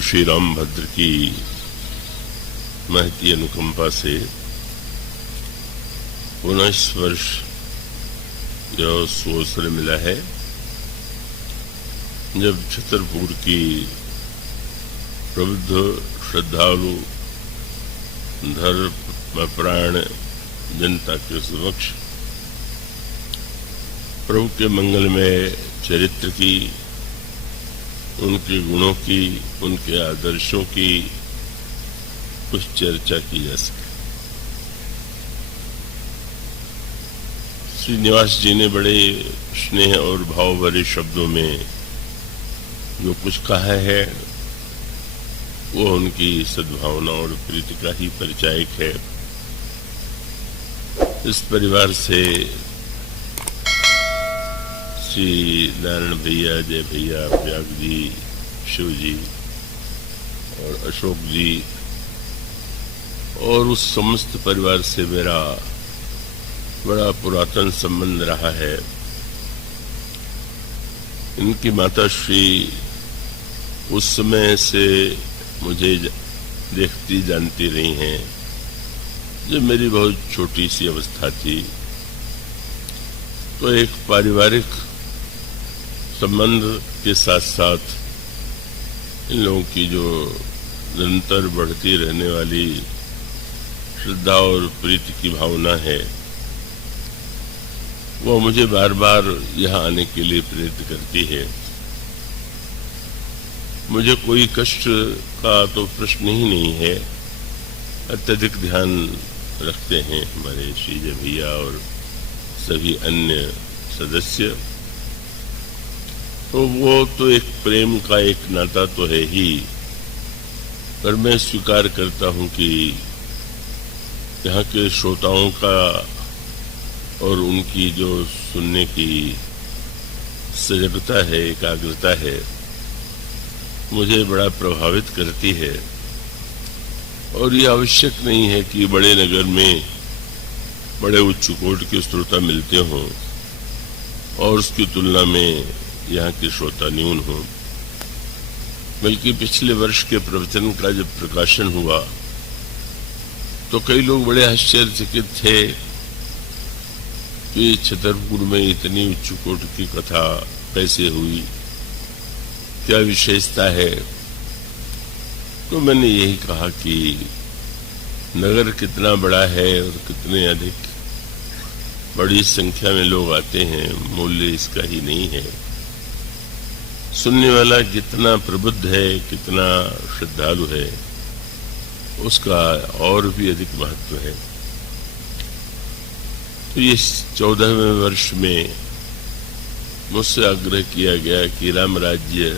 प्रभु श्री रामभद्र की महती अनुकंपा से 19 वर्ष यह सुअवसर मिला है जब छतरपुर की प्रबुद्ध श्रद्धालु धर्मपरायण जनता के समक्ष प्रभु के मंगलमय चरित्र की, उनके गुणों की, उनके आदर्शों की कुछ चर्चा की जा सके। श्रीनिवास जी ने बड़े स्नेह और भाव भरे शब्दों में जो कुछ कहा है वो उनकी सद्भावना और प्रीति का ही परिचायक है। इस परिवार से श्री नारायण भैया, जय भैया, प्रयाग जी, शिव जी और अशोक जी और उस समस्त परिवार से मेरा बड़ा पुरातन संबंध रहा है। इनकी माता श्री उस समय से मुझे देखती जानती रही हैं जब मेरी बहुत छोटी सी अवस्था थी। तो एक पारिवारिक संबंध के साथ साथ इन लोगों की जो निरंतर बढ़ती रहने वाली श्रद्धा और प्रीति की भावना है वो मुझे बार बार यहाँ आने के लिए प्रेरित करती है। मुझे कोई कष्ट का तो प्रश्न ही नहीं है। अत्यधिक ध्यान रखते हैं हमारे श्री जय भैया और सभी अन्य सदस्य। तो वो तो एक प्रेम का एक नाता तो है ही, पर मैं स्वीकार करता हूँ कि यहाँ के श्रोताओं का और उनकी जो सुनने की सजगता है, एकाग्रता है, मुझे बड़ा प्रभावित करती है। और ये आवश्यक नहीं है कि बड़े नगर में बड़े उच्च कोटि के श्रोता मिलते हों और उसकी तुलना में यहाँ के श्रोता न्यून हों। बल्कि पिछले वर्ष के प्रवचन का जब प्रकाशन हुआ तो कई लोग बड़े आश्चर्यचकित थे कि छतरपुर में इतनी उच्च कोटि की कथा कैसे हुई, क्या विशेषता है। तो मैंने यही कहा कि नगर कितना बड़ा है और कितने अधिक बड़ी संख्या में लोग आते हैं, मूल्य इसका ही नहीं है। सुनने वाला कितना प्रबुद्ध है, कितना श्रद्धालु है, उसका और भी अधिक महत्व है। तो इस 14वें वर्ष में मुझसे आग्रह किया गया कि राम राज्य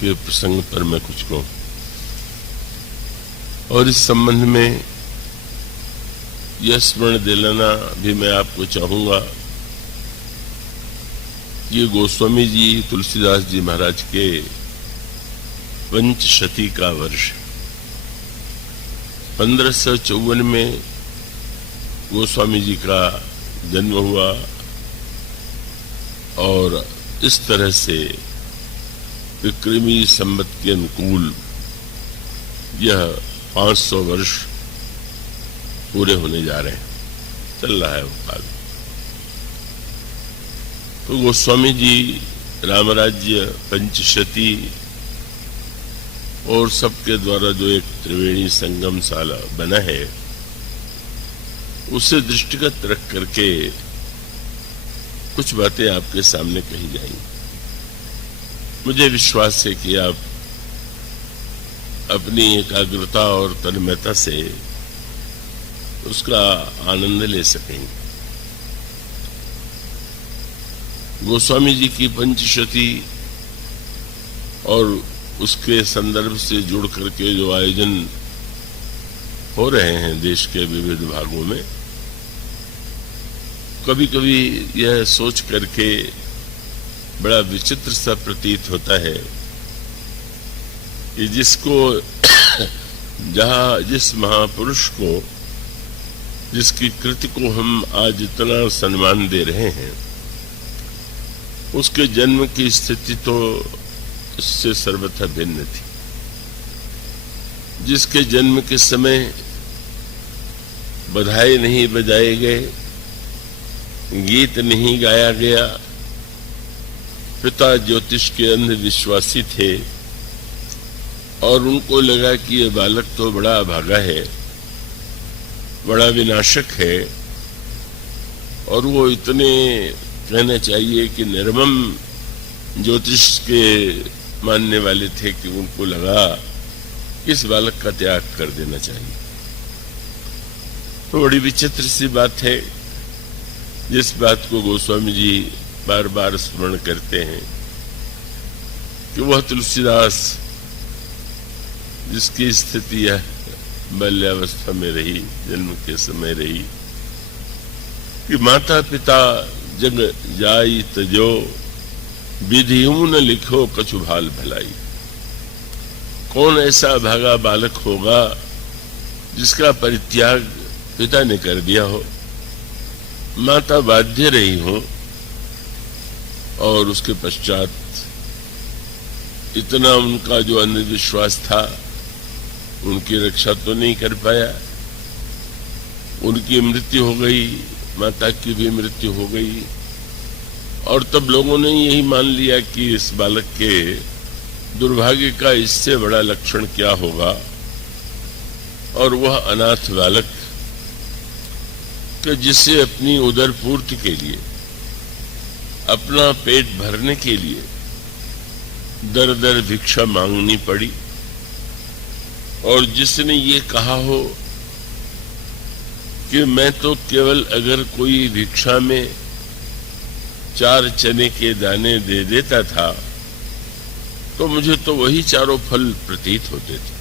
के प्रसंग पर मैं कुछ कहूं और इस संबंध में यह स्मरण दिलाना भी मैं आपको चाहूंगा। ये गोस्वामी जी तुलसीदास जी महाराज के पंचशती का वर्ष 1554 में गोस्वामी जी का जन्म हुआ और इस तरह से विक्रमी संवत के अनुकूल यह 500 वर्ष पूरे होने जा रहे हैं, चल रहा है वो काल। तो गोस्वामी जी रामराज्य पंचशती और सबके द्वारा जो एक त्रिवेणी संगम शाला बना है उसे दृष्टिगत रख करके कुछ बातें आपके सामने कही जाएंगी। मुझे विश्वास है कि आप अपनी एकाग्रता और तन्मयता से उसका आनंद ले सकेंगे। गोस्वामी जी की पंचशती और उसके संदर्भ से जुड़ करके जो आयोजन हो रहे हैं देश के विविध भागों में, कभी कभी यह सोच करके बड़ा विचित्र सा प्रतीत होता है कि जिस महापुरुष को, जिसकी कृति को हम आज इतना सम्मान दे रहे हैं, उसके जन्म की स्थिति तो इससे सर्वथा भिन्न थी। जिसके जन्म के समय बधाई नहीं बजाए गए, गीत नहीं गाया गया। पिता ज्योतिष के अंधविश्वासी थे और उनको लगा कि ये बालक तो बड़ा अभागा है, बड़ा विनाशक है, और वो इतने कहना चाहिए कि निर्मम ज्योतिष के मानने वाले थे कि उनको लगा कि इस बालक का त्याग कर देना चाहिए। तो बड़ी विचित्र सी बात है, जिस बात को गोस्वामी जी बार बार स्मरण करते हैं कि वह तुलसीदास जिसकी स्थिति है बाल्यावस्था में रही, जन्म के समय रही, कि माता पिता जग जाई तजो, विधियों न लिखो कछु भाल भलाई। कौन ऐसा भागा बालक होगा जिसका परित्याग पिता ने कर दिया हो, माता बाध्य रही हो, और उसके पश्चात इतना उनका जो अंधविश्वास था उनकी रक्षा तो नहीं कर पाया, उनकी मृत्यु हो गई, माता की भी मृत्यु हो गई। और तब लोगों ने यही मान लिया कि इस बालक के दुर्भाग्य का इससे बड़ा लक्षण क्या होगा, और वह अनाथ बालक कि जिसे अपनी उदर पूर्ति के लिए, अपना पेट भरने के लिए दर दर भिक्षा मांगनी पड़ी, और जिसने ये कहा हो कि मैं तो केवल अगर कोई भिक्षा में 4 चने के दाने दे देता था तो मुझे तो वही चारों फल प्रतीत होते थे।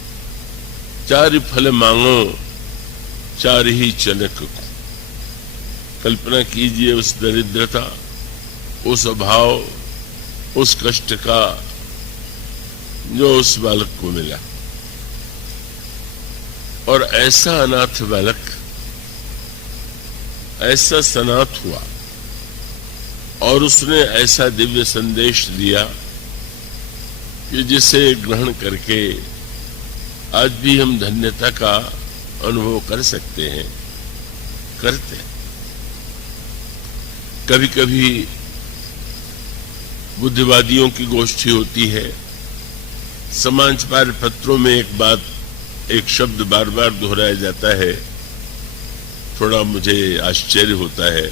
4 फल मांगो 4 ही चनक को। कल्पना कीजिए उस दरिद्रता, उस अभाव, उस कष्ट का जो उस बालक को मिला। और ऐसा अनाथ बालक, ऐसा सनाथ हुआ, और उसने ऐसा दिव्य संदेश दिया कि जिसे ग्रहण करके आज भी हम धन्यता का अनुभव कर सकते हैं, करते हैं। कभी कभी बुद्धिवादियों की गोष्ठी होती है, समाचार पत्रों में एक शब्द बार बार दोहराया जाता है, थोड़ा मुझे आश्चर्य होता है,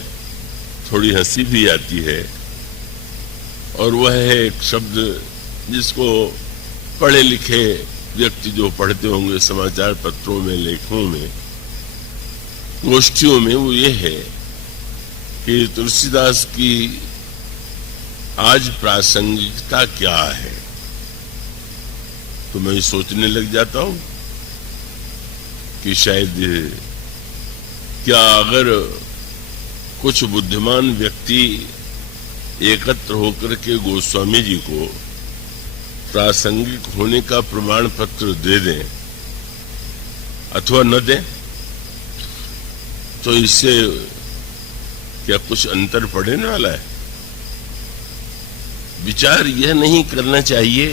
थोड़ी हंसी भी आती है, और वह है एक शब्द जिसको पढ़े लिखे व्यक्ति जो पढ़ते होंगे समाचार पत्रों में, लेखों में, गोष्ठियों में, वो ये है कि तुलसीदास की आज प्रासंगिकता क्या है। तो मैं सोचने लग जाता हूं कि शायद क्या अगर कुछ बुद्धिमान व्यक्ति एकत्र होकर के गोस्वामी जी को प्रासंगिक होने का प्रमाण पत्र दे दें अथवा न दें, तो इससे क्या कुछ अंतर पड़ने वाला है? विचार यह नहीं करना चाहिए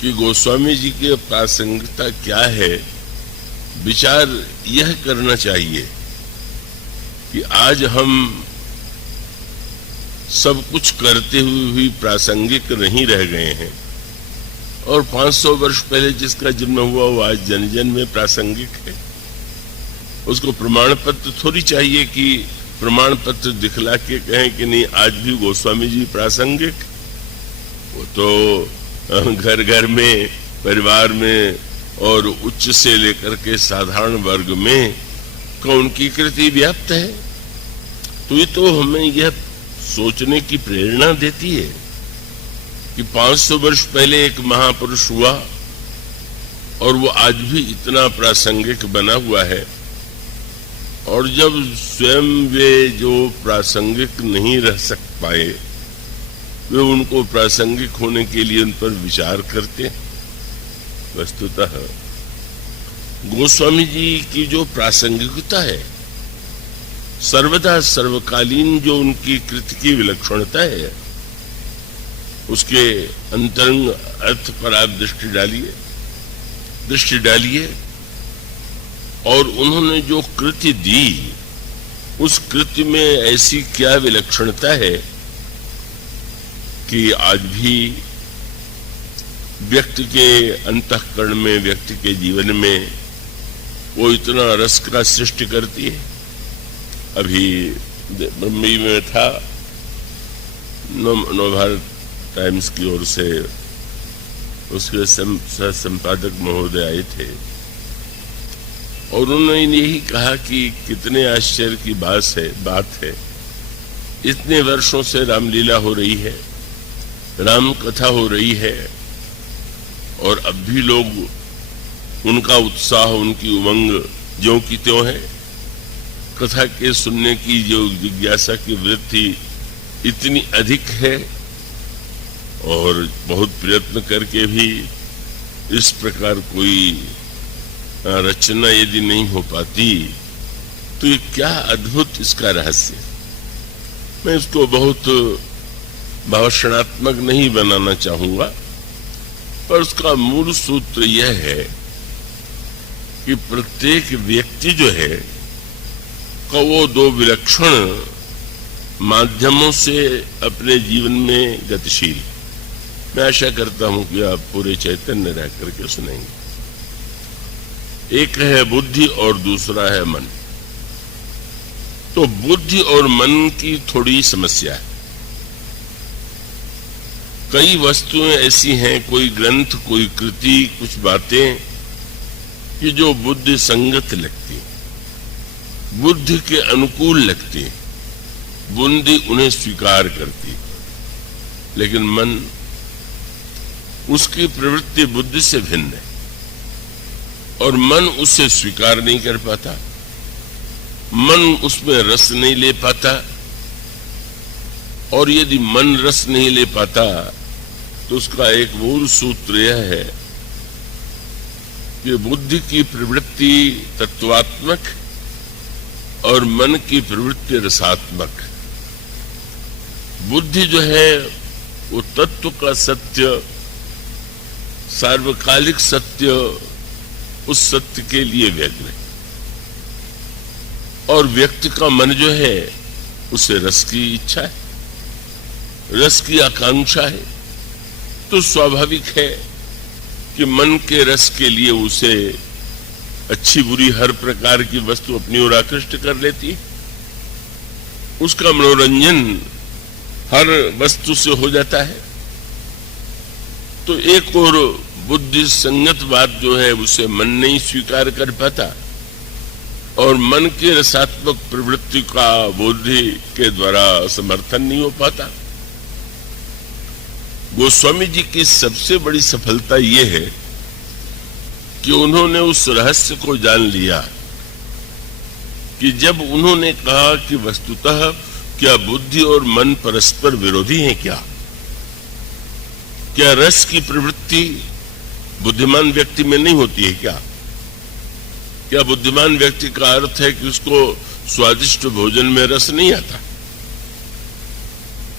कि गोस्वामी जी की प्रासंगिकता क्या है, विचार यह करना चाहिए कि आज हम सब कुछ करते हुए भी प्रासंगिक नहीं रह गए हैं, और 500 वर्ष पहले जिसका जन्म हुआ वो आज जन जन में प्रासंगिक है। उसको प्रमाण पत्र थोड़ी चाहिए कि प्रमाण पत्र दिखला के कहें कि नहीं आज भी गोस्वामी जी प्रासंगिक। वो तो घर घर में, परिवार में और उच्च से लेकर के साधारण वर्ग में उनकी कृति व्याप्त है। तो ये तो हमें यह सोचने की प्रेरणा देती है कि 500 वर्ष पहले एक महापुरुष हुआ और वो आज भी इतना प्रासंगिक बना हुआ है, और जब स्वयं वे जो प्रासंगिक नहीं रह सक पाए, वे उनको प्रासंगिक होने के लिए उन पर विचार करते। वस्तुतः गोस्वामी जी की जो प्रासंगिकता है, सर्वदा सर्वकालीन जो उनकी कृति की विलक्षणता है, उसके अंतरंग अर्थ पर आप दृष्टि डालिए। दृष्टि डालिए और उन्होंने जो कृति दी उस कृति में ऐसी क्या विलक्षणता है कि आज भी व्यक्ति के अंतःकरण में, व्यक्ति के जीवन में वो इतना रस का सृष्टि करती है। अभी मुंबई में था, नवभारत टाइम्स की ओर से उसके संपादक महोदय आए थे और उन्होंने यही कहा कि कितने आश्चर्य की बात है, इतने वर्षों से रामलीला हो रही है, राम कथा हो रही है और अब भी लोग उनका उत्साह, उनकी उमंग ज्यों की त्यों है। कथा के सुनने की जो जिज्ञासा की वृत्ति इतनी अधिक है और बहुत प्रयत्न करके भी इस प्रकार कोई रचना यदि नहीं हो पाती तो ये क्या अद्भुत इसका रहस्य। मैं इसको बहुत भाषणात्मक नहीं बनाना चाहूंगा, पर उसका मूल सूत्र यह है कि प्रत्येक व्यक्ति जो है का वो दो विलक्षण माध्यमों से अपने जीवन में गतिशील। मैं आशा करता हूं कि आप पूरे चैतन्य रह करके सुनेंगे। एक है बुद्धि और दूसरा है मन। तो बुद्धि और मन की थोड़ी समस्या है। कई वस्तुएं ऐसी हैं, कोई ग्रंथ, कोई कृति, कुछ बातें कि जो बुद्धि संगत लगती, बुद्धि के अनुकूल लगती, बुद्धि उन्हें स्वीकार करती, लेकिन मन, उसकी प्रवृत्ति बुद्धि से भिन्न है और मन उसे स्वीकार नहीं कर पाता, मन उसमें रस नहीं ले पाता। और यदि मन रस नहीं ले पाता तो उसका एक मूल सूत्र यह है कि बुद्धि की प्रवृत्ति तत्वात्मक और मन की प्रवृत्ति रसात्मक। बुद्धि जो है वो तत्व का सत्य, सार्वकालिक सत्य, उस सत्य के लिए व्यग्र है और व्यक्ति का मन जो है उसे रस की इच्छा है, रस की आकांक्षा है। तो स्वाभाविक है कि मन के रस के लिए उसे अच्छी बुरी हर प्रकार की वस्तु अपनी ओर आकृष्ट कर लेती है, उसका मनोरंजन हर वस्तु से हो जाता है। तो एक और बुद्धि संगत बात जो है उसे मन नहीं स्वीकार कर पाता और मन की रसात्मक प्रवृत्ति का बुद्धि के द्वारा समर्थन नहीं हो पाता। गोस्वामी जी की सबसे बड़ी सफलता यह है कि उन्होंने उस रहस्य को जान लिया कि जब उन्होंने कहा कि वस्तुतः क्या बुद्धि और मन परस्पर विरोधी हैं क्या रस की प्रवृत्ति बुद्धिमान व्यक्ति में नहीं होती है क्या बुद्धिमान व्यक्ति का अर्थ है कि उसको स्वादिष्ट भोजन में रस नहीं आता?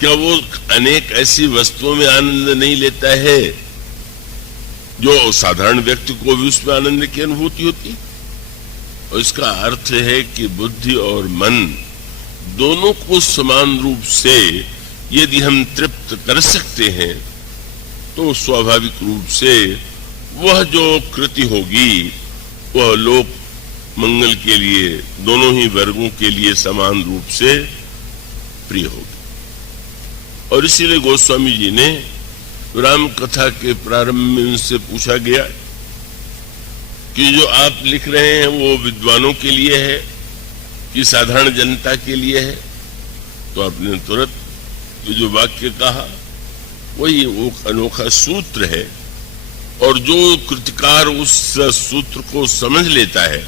क्या वो अनेक ऐसी वस्तुओं में आनंद नहीं लेता है जो साधारण व्यक्ति को भी उसमें आनंद की अनुभूति होती? और इसका अर्थ है कि बुद्धि और मन दोनों को समान रूप से यदि हम तृप्त कर सकते हैं तो स्वाभाविक रूप से वह जो कृति होगी वह लोक मंगल के लिए दोनों ही वर्गों के लिए समान रूप से प्रिय होगी। और इसीलिए गोस्वामी जी ने राम कथा के प्रारंभ में उनसे पूछा गया कि जो आप लिख रहे हैं वो विद्वानों के लिए है कि साधारण जनता के लिए है? तो आपने तुरंत जो वाक्य कहा वही वो अनोखा सूत्र है और जो कृतिकार उस सूत्र को समझ लेता है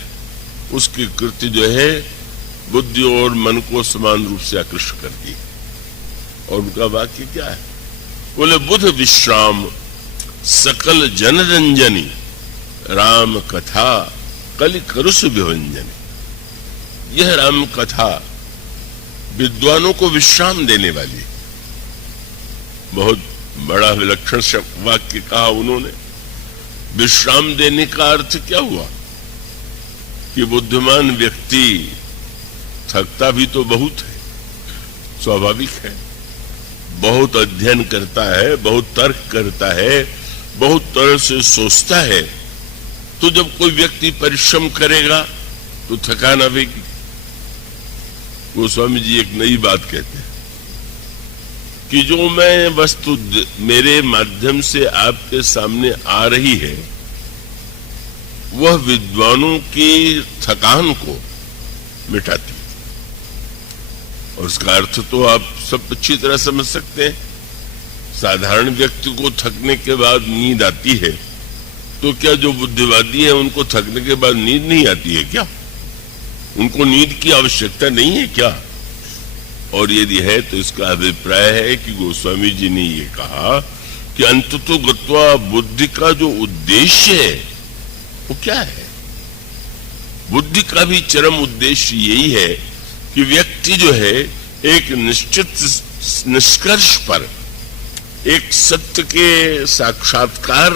उसकी कृति जो है बुद्धि और मन को समान रूप से आकृष्ट करती है। और उनका वाक्य क्या है? बोले बुध विश्राम सकल जन रंजनी राम कथा कलि करुष विभंजनी। यह राम कथा विद्वानों को विश्राम देने वाली है। बहुत बड़ा विलक्षण वाक्य कहा उन्होंने विश्राम देने का अर्थ क्या हुआ कि बुद्धिमान व्यक्ति थकता भी तो बहुत है, स्वाभाविक है। बहुत अध्ययन करता है, बहुत तर्क करता है, बहुत तरह से सोचता है। तो जब कोई व्यक्ति परिश्रम करेगा तो थकान आवेगी। गोस्वामी जी एक नई बात कहते हैं कि जो मैं वस्तु मेरे माध्यम से आपके सामने आ रही है, वह विद्वानों की थकान को मिटाती है। और उसका अर्थ तो आप सब अच्छी तरह समझ सकते हैं। साधारण व्यक्ति को थकने के बाद नींद आती है, तो क्या जो बुद्धिवादी है उनको थकने के बाद नींद नहीं आती है क्या? उनको नींद की आवश्यकता नहीं है क्या? और यदि है तो इसका अभिप्राय है कि गोस्वामी जी ने ये कहा कि अंततो गत्वा बुद्धि का जो उद्देश्य है वो क्या है? बुद्धि का भी चरम उद्देश्य यही है कि व्यक्ति जो है एक निश्चित निष्कर्ष पर, एक सत्य के साक्षात्कार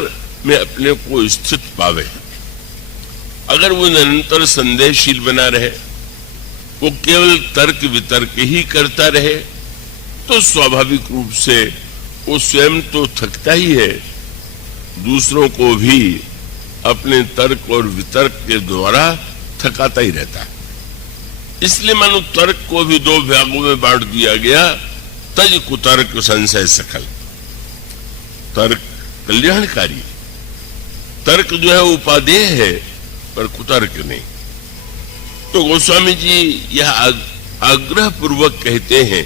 में अपने को स्थित पावे। अगर वो निरंतर संदेहशील बना रहे, वो केवल तर्क वितर्क ही करता रहे, तो स्वाभाविक रूप से वो स्वयं तो थकता ही है, दूसरों को भी अपने तर्क और वितर्क के द्वारा थकाता ही रहता है। इसलिए मानो तर्क को भी दो भागों में बांट दिया गया, तज कुतर्क संशय सकल। तर्क कल्याणकारी, तर्क जो है उपादेय है, पर कुतर्क नहीं। तो गोस्वामी जी यह आग्रह पूर्वक कहते हैं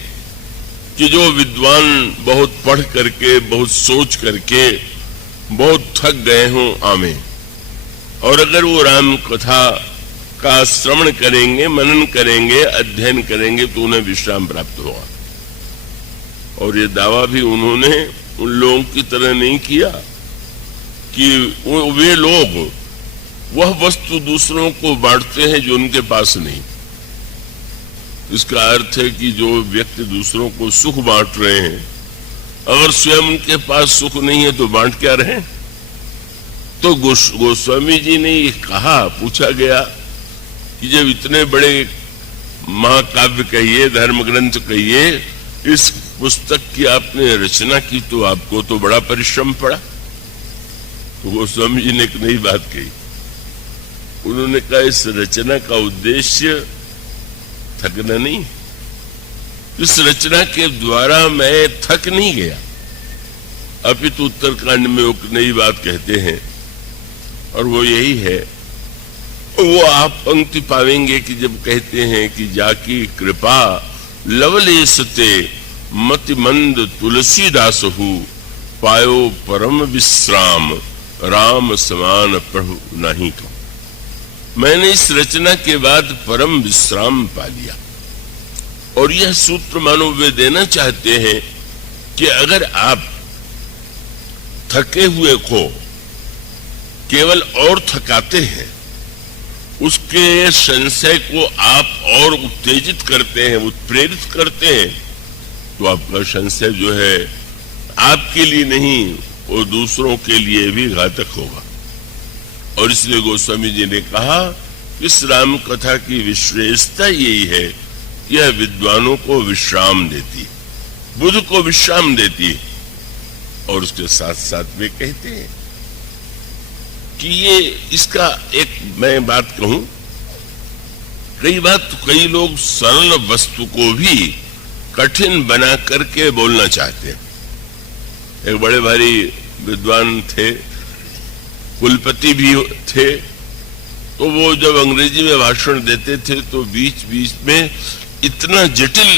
कि जो विद्वान बहुत पढ़ करके, बहुत सोच करके बहुत थक गए हों आमे, और अगर वो राम कथा का श्रवण करेंगे, मनन करेंगे, अध्ययन करेंगे, तो उन्हें विश्राम प्राप्त होगा। और ये दावा भी उन्होंने उन लोगों की तरह नहीं किया कि वे लोग वह वस्तु दूसरों को बांटते हैं जो उनके पास नहीं। इसका अर्थ है कि जो व्यक्ति दूसरों को सुख बांट रहे हैं, अगर स्वयं उनके पास सुख नहीं है तो बांट क्या रहे? तो गोस्वामी जी ने ये कहा, पूछा गया कि जब इतने बड़े महाकाव्य कहिए, धर्म ग्रंथ कहिए, इस पुस्तक की आपने रचना की, तो आपको तो बड़ा परिश्रम पड़ा। तो गोस्वामी जी ने एक नई बात कही। उन्होंने कहा इस रचना का उद्देश्य थकना नहीं, इस रचना के द्वारा मैं थक नहीं गया। अपितु उत्तरकांड में एक नई बात कहते हैं, और वो यही है, वो आप पंक्ति पावेंगे कि जब कहते हैं कि जाकी कृपा लवलेसते मति मंद तुलसीदास हु, पायो परम विश्राम राम समान प्रभु नहीं कहो। मैंने इस रचना के बाद परम विश्राम पा लिया। और यह सूत्र मानो वे देना चाहते हैं कि अगर आप थके हुए को केवल और थकाते हैं, उसके संशय को आप और उत्तेजित करते हैं, उत्प्रेरित करते हैं, तो आपका संशय जो है आपके लिए नहीं, वो दूसरों के लिए भी घातक होगा। और इसलिए गोस्वामी जी ने कहा इस राम कथा की विशेषता यही है, यह विद्वानों को विश्राम देती, बुद्ध को विश्राम देती। और उसके साथ साथ वे कहते हैं कि ये इसका एक मैं बात कहूं, कई लोग सरल वस्तु को भी कठिन बना करके बोलना चाहते हैं। एक बड़े भारी विद्वान थे, कुलपति भी थे, तो वो जब अंग्रेजी में भाषण देते थे तो बीच बीच में इतना जटिल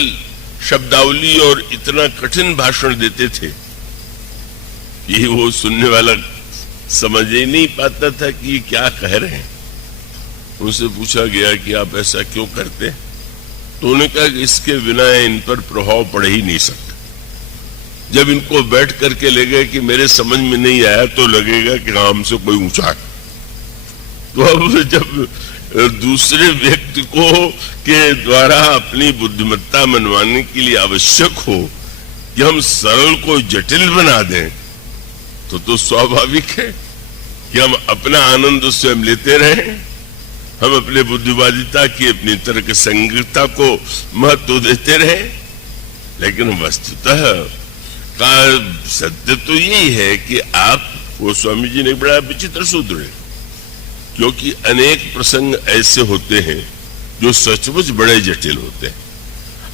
शब्दावली और इतना कठिन भाषण देते थे कि वो सुनने वाला समझ ही नहीं पाता था कि क्या कह रहे हैं। उनसे पूछा गया कि आप ऐसा क्यों करते? तो उन्होंने कहा कि इसके बिना इन पर प्रभाव पड़ ही नहीं सकता। जब इनको बैठ करके लगेगा कि मेरे समझ में नहीं आया, तो लगेगा कि हमसे कोई ऊंचा है। तो अब जब दूसरे व्यक्ति को के द्वारा अपनी बुद्धिमत्ता मनवाने के लिए आवश्यक हो कि हम सरल को जटिल बना दें, तो स्वाभाविक है कि हम अपना आनंद स्वयं लेते रहें, हम अपने बुद्धिवादिता की, अपनी तर्क संगतता को महत्व देते रहें। लेकिन वस्तुतः का सत्य तो यही है कि आप गोस्वामी जी ने बड़ा विचित्र सूत्र है, क्योंकि अनेक प्रसंग ऐसे होते हैं जो सचमुच बड़े जटिल होते हैं।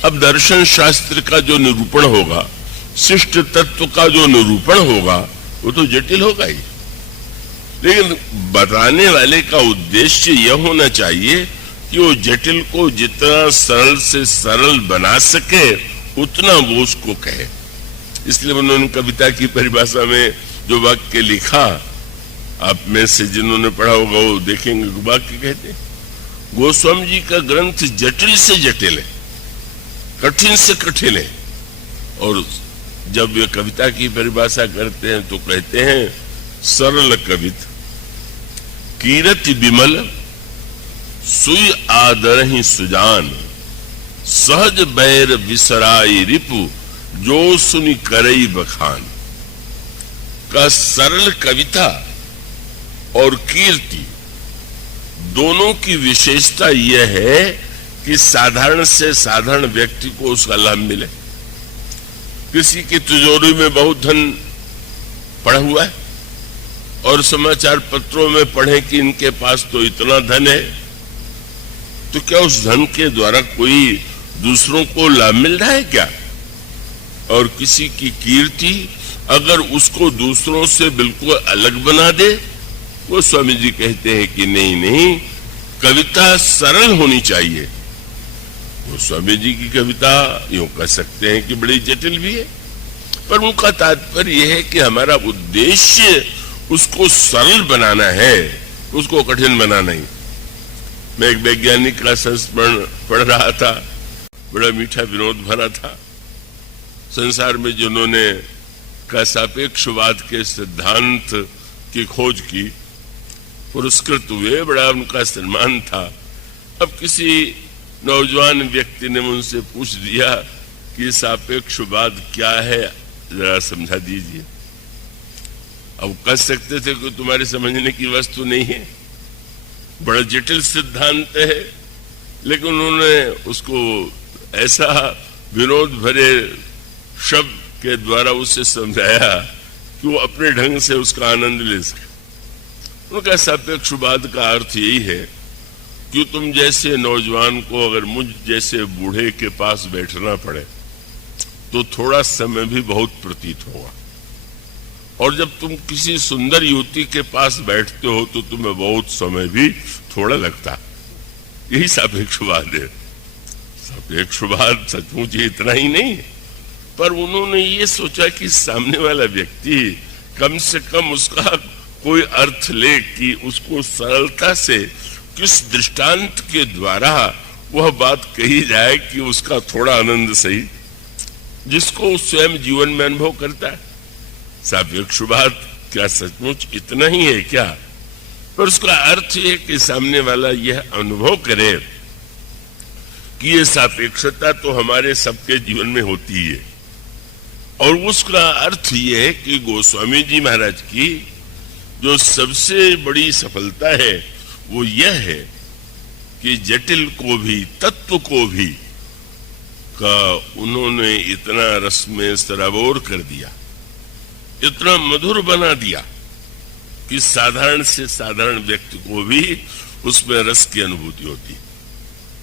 अब दर्शन शास्त्र का जो निरूपण होगा, शिष्ट तत्व का जो निरूपण होगा, वो तो जटिल होगा ही, लेकिन बताने वाले का उद्देश्य यह होना चाहिए कि वो जटिल को जितना सरल से सरल बना सके उतना वो उसको कहे। इसलिए उन्होंने कविता की परिभाषा में जो वाक्य लिखा, आप में से जिन्होंने पढ़ा होगा वो देखेंगे, वाक्य कहते हैं गोस्वामी जी का ग्रंथ जटिल से जटिल है, कठिन से कठिन है। और जब वे कविता की परिभाषा करते हैं तो कहते हैं सरल कवित कीरति विमल सुई आदर ही सुजान, सहज बैर विसराई रिपु जो सुनी करई बखान। का सरल कविता और कीर्ति दोनों की विशेषता यह है कि साधारण से साधारण व्यक्ति को उसका लाभ मिले। किसी की तिजोरी में बहुत धन पड़ा हुआ है और समाचार पत्रों में पढ़े कि इनके पास तो इतना धन है, तो क्या उस धन के द्वारा कोई दूसरों को लाभ मिल रहा है क्या? और किसी की कीर्ति अगर उसको दूसरों से बिल्कुल अलग बना दे, वो स्वामी जी कहते हैं कि नहीं नहीं, कविता सरल होनी चाहिए। वो स्वामी जी की कविता यूं कह सकते हैं कि बड़ी जटिल भी है, पर उनका तात्पर्य यह है कि हमारा उद्देश्य उसको सरल बनाना है, उसको कठिन बनाना नहीं। मैं एक वैज्ञानिक का संस्मरण पढ़ रहा था, बड़ा मीठा विनोद भरा था। संसार में जिन्होंने का सापेक्षवाद के सिद्धांत की खोज की पुरस्कृत हुए, बड़ा उनका सम्मान था। अब किसी नौजवान व्यक्ति ने मुझसे पूछ दिया कि सापेक्षवाद क्या है, जरा समझा दीजिए। अब कह सकते थे कि तुम्हारे समझने की वस्तु नहीं है, बड़ा जटिल सिद्धांत है, लेकिन उन्होंने उसको ऐसा विनोद भरे शब्द के द्वारा उसे समझाया कि वो अपने ढंग से उसका आनंद ले सके। उनका सापेक्षवाद का अर्थ यही है कि तुम जैसे नौजवान को अगर मुझ जैसे बूढ़े के पास बैठना पड़े तो थोड़ा समय भी बहुत प्रतीत होगा, और जब तुम किसी सुंदर युवती के पास बैठते हो तो तुम्हें बहुत समय भी थोड़ा लगता। यही सापेक्षवाद है। सापेक्षवाद सचमुच इतना ही नहीं है, पर उन्होंने ये सोचा कि सामने वाला व्यक्ति कम से कम उसका कोई अर्थ ले कि उसको सरलता से किस दृष्टांत के द्वारा वह बात कही जाए कि उसका थोड़ा आनंद सही, जिसको स्वयं जीवन में अनुभव करता है। सापेक्षवाद क्या सचमुच इतना ही है क्या? पर उसका अर्थ है कि सामने वाला यह अनुभव करे कि यह सापेक्षता तो हमारे सबके जीवन में होती है। और उसका अर्थ यह है कि गोस्वामी जी महाराज की जो सबसे बड़ी सफलता है वो यह है कि जटिल को भी, तत्व को भी का उन्होंने इतना रस में सराबोर कर दिया, इतना मधुर बना दिया कि साधारण से साधारण व्यक्ति को भी उसमें रस की अनुभूति होती।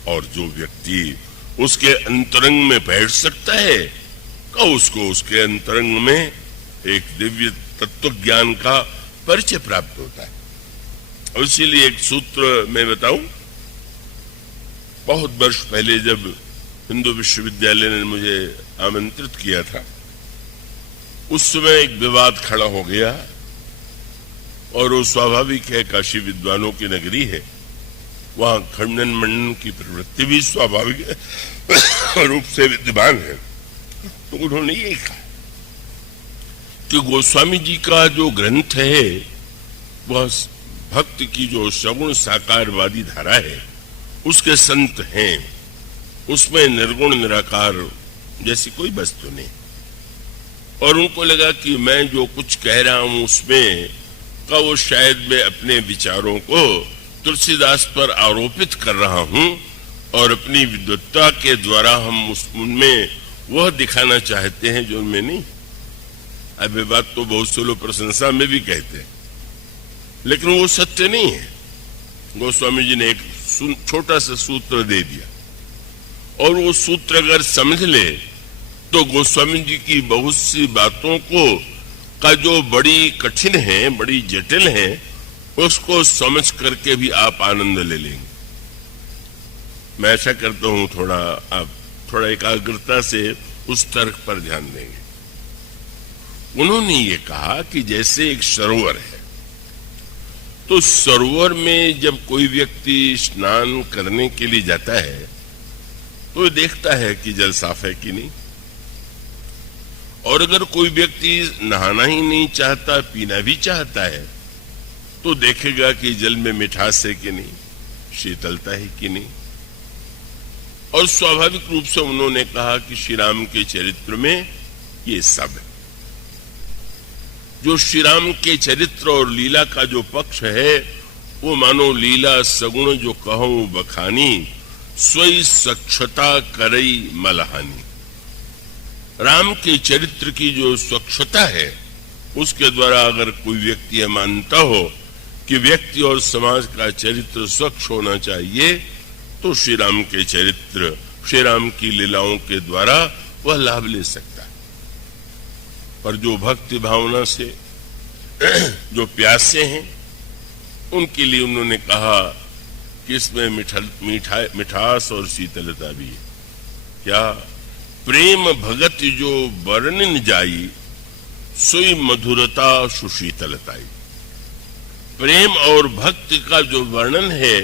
और जो व्यक्ति उसके अंतरंग में बैठ सकता है का उसको उसके अंतरंग में एक दिव्य तत्व ज्ञान का परिचय प्राप्त होता है। और इसीलिए एक सूत्र मैं बताऊं, बहुत वर्ष पहले जब हिंदू विश्वविद्यालय ने मुझे आमंत्रित किया था, उस समय एक विवाद खड़ा हो गया, और वो स्वाभाविक है, काशी विद्वानों की नगरी है, वहां खंडन मंडन की प्रवृत्ति भी स्वाभाविक रूप से विद्यमान है। तो उन्होंने ये कहा कि गोस्वामी जी का जो ग्रंथ है वह भक्त की जो सगुण साकारवादी धारा है उसके संत हैं, उसमें निर्गुण निराकार जैसी कोई वस्तु नहीं। और उनको लगा कि मैं जो कुछ कह रहा हूं उसमें का वो शायद मैं अपने विचारों को तुलसीदास पर आरोपित कर रहा हूं और अपनी विद्वत्ता के द्वारा हम उनमें वह दिखाना चाहते हैं जो उनमें नहीं। अब ये बात तो बहुत से लोग प्रशंसा में भी कहते हैं, लेकिन वो सत्य नहीं है। गोस्वामी जी ने एक छोटा सा सूत्र दे दिया, और वो सूत्र अगर समझ ले तो गोस्वामी जी की बहुत सी बातों को का जो बड़ी कठिन है, बड़ी जटिल है, उसको समझ करके भी आप आनंद ले लेंगे। मैं ऐसा करता हूं, आप थोड़ा एकाग्रता से उस तर्क पर ध्यान देंगे। उन्होंने ये कहा कि जैसे एक सरोवर है, तो सरोवर में जब कोई व्यक्ति स्नान करने के लिए जाता है तो देखता है कि जल साफ है कि नहीं, और अगर कोई व्यक्ति नहाना ही नहीं चाहता, पीना भी चाहता है, तो देखेगा कि जल में मिठास है कि नहीं, शीतलता है कि नहीं। और स्वाभाविक रूप से उन्होंने कहा कि श्री राम के चरित्र में ये सब है। जो श्री राम के चरित्र और लीला का जो पक्ष है, वो मानो लीला सगुण जो कहूं बखानी, स्वई स्वच्छता करई मलहानी। राम के चरित्र की जो स्वच्छता है, उसके द्वारा अगर कोई व्यक्ति यह मानता हो कि व्यक्ति और समाज का चरित्र स्वच्छ होना चाहिए, तो श्री राम के चरित्र, श्री राम की लीलाओं के द्वारा वह लाभ ले सकता है। पर जो भक्ति भावना से जो प्यासे हैं, उनके लिए उन्होंने कहा कि इसमें मिठास और शीतलता भी है। क्या प्रेम भगत जो वर्णन जाई, सोई मधुरता सुशीतलताई। प्रेम और भक्ति का जो वर्णन है,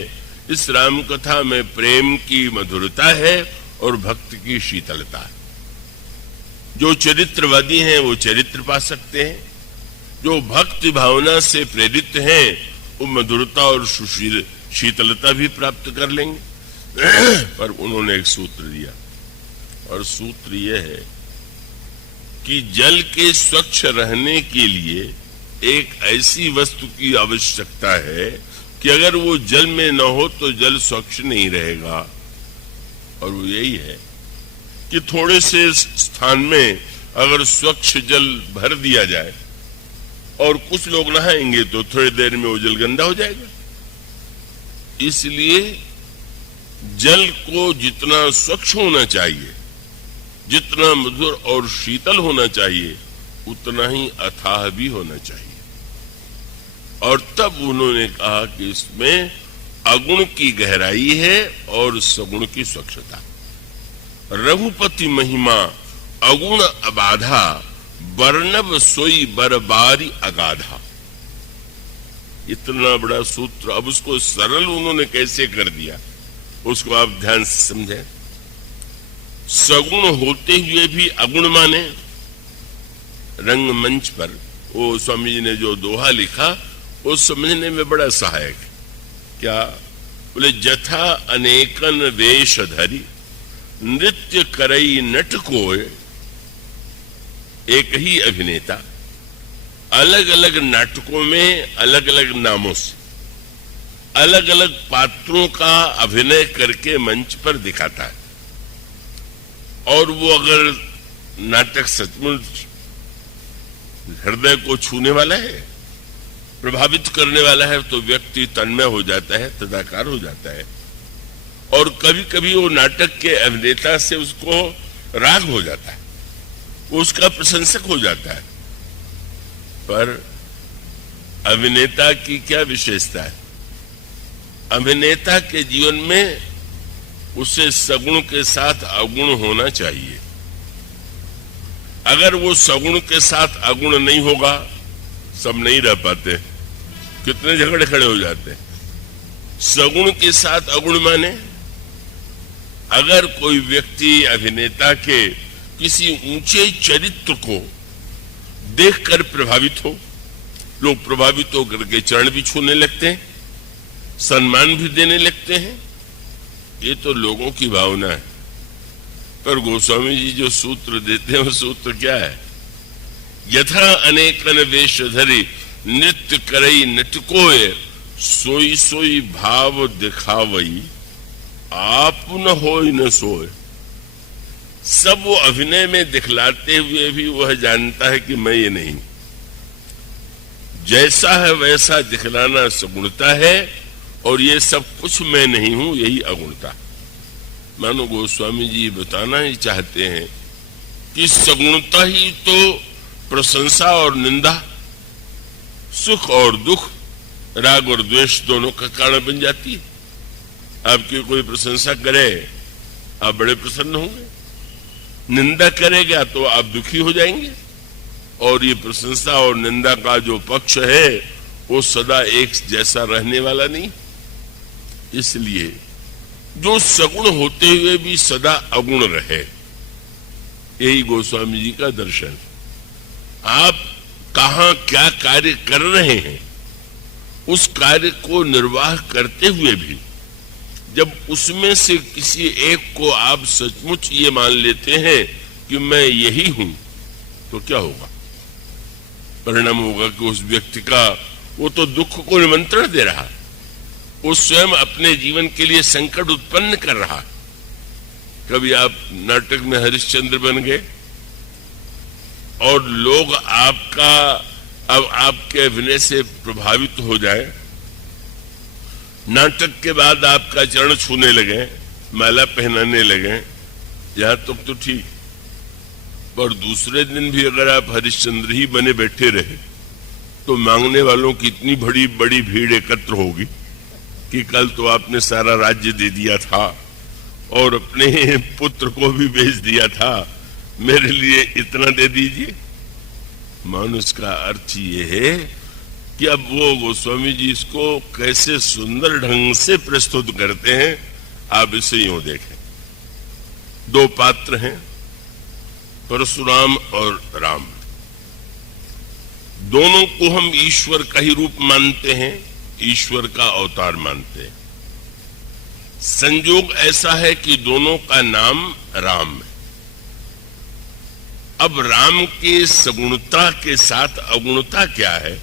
इस राम कथा में प्रेम की मधुरता है और भक्ति की शीतलता है। जो चरित्रवादी हैं वो चरित्र पा सकते हैं, जो भक्ति भावना से प्रेरित हैं वो मधुरता और शीतलता भी प्राप्त कर लेंगे। पर उन्होंने एक सूत्र दिया, और सूत्र यह है कि जल के स्वच्छ रहने के लिए एक ऐसी वस्तु की आवश्यकता है कि अगर वो जल में न हो तो जल स्वच्छ नहीं रहेगा। और वो यही है कि थोड़े से स्थान में अगर स्वच्छ जल भर दिया जाए और कुछ लोग नहाएंगे तो थोड़ी देर में वो जल गंदा हो जाएगा। इसलिए जल को जितना स्वच्छ होना चाहिए, जितना मधुर और शीतल होना चाहिए, उतना ही अथाह भी होना चाहिए। और तब उन्होंने कहा कि इसमें अगुण की गहराई है और सगुण की स्वच्छता। रघुपति महिमा अगुण अबाधा, वर्णव सोई बरबारी अगाधा। इतना बड़ा सूत्र, अब उसको सरल उन्होंने कैसे कर दिया, उसको आप ध्यान से समझें। सगुण होते हुए भी अगुण माने। रंगमंच पर वो स्वामी जी ने जो दोहा लिखा, वो समझने में बड़ा सहायक है। क्या बोले, जथा अनेकन वेश धरी, नृत्य करई नट कोय, एक ही अभिनेता अलग अलग नाटकों में अलग अलग नामों से अलग अलग पात्रों का अभिनय करके मंच पर दिखाता है। और वो अगर नाटक सचमुच हृदय को छूने वाला है, प्रभावित करने वाला है, तो व्यक्ति तन्मय हो जाता है, तदाकार हो जाता है। और कभी कभी वो नाटक के अभिनेता से उसको राग हो जाता है, वो उसका प्रशंसक हो जाता है। पर अभिनेता की क्या विशेषता है? अभिनेता के जीवन में उसे सगुण के साथ अगुण होना चाहिए। अगर वो सगुण के साथ अगुण नहीं होगा, सब नहीं रह पाते, कितने झगड़े खड़े हो जाते हैं। सगुण के साथ अगुण माने, अगर कोई व्यक्ति अभिनेता के किसी ऊंचे चरित्र को देखकर प्रभावित हो, लोग प्रभावित होकर के चरण भी छूने लगते हैं, सम्मान भी देने लगते हैं, ये तो लोगों की भावना है। पर गोस्वामी जी जो सूत्र देते हैं, वो सूत्र क्या है? यथा अनेकन वेश धरी नृत्य करई नटकोय, सोई सोई भाव दिखावई, आप न होय न सोय। सब वो अभिनय में दिखलाते हुए भी वह जानता है कि मैं ये नहीं। जैसा है वैसा दिखलाना सगुणता है, और ये सब कुछ मैं नहीं हूं, यही अगुणता। मानो गोस्वामी जी बताना ही चाहते हैं कि सगुणता ही तो प्रशंसा और निंदा, सुख और दुख, राग और द्वेष दोनों का कारण बन जाती है। आपकी कोई प्रशंसा करे आप बड़े प्रसन्न होंगे, निंदा करेगा तो आप दुखी हो जाएंगे। और ये प्रशंसा और निंदा का जो पक्ष है वो सदा एक जैसा रहने वाला नहीं। इसलिए जो सगुण होते हुए भी सदा अगुण रहे, यही गोस्वामी जी का दर्शन। आप कहां क्या कार्य कर रहे हैं, उस कार्य को निर्वाह करते हुए भी जब उसमें से किसी एक को आप सचमुच ये मान लेते हैं कि मैं यही हूं, तो क्या होगा? परिणाम होगा कि उस व्यक्ति का वो तो दुख को निमंत्रण दे रहा, वो स्वयं अपने जीवन के लिए संकट उत्पन्न कर रहा। कभी आप नाटक में हरिश्चंद्र बन गए और लोग अब आपके अभिनय से प्रभावित हो जाए, नाटक के बाद आपका चरण छूने लगे, माला पहनाने लगे, यहां तक तो ठीक, पर दूसरे दिन भी अगर आप हरिश्चंद्र ही बने बैठे रहे तो मांगने वालों की इतनी बड़ी बड़ी भीड़ एकत्र होगी कि कल तो आपने सारा राज्य दे दिया था और अपने पुत्र को भी भेज दिया था, मेरे लिए इतना दे दीजिए। मानुष का अर्थ ये है कि अब वो गोस्वामी जी इसको कैसे सुंदर ढंग से प्रस्तुत करते हैं। आप इसे यूं देखें, दो पात्र हैं, परशुराम और राम। दोनों को हम ईश्वर का ही रूप मानते हैं, ईश्वर का अवतार मानते हैं। संयोग ऐसा है कि दोनों का नाम राम है। अब राम के सगुणता के साथ अगुणता क्या है,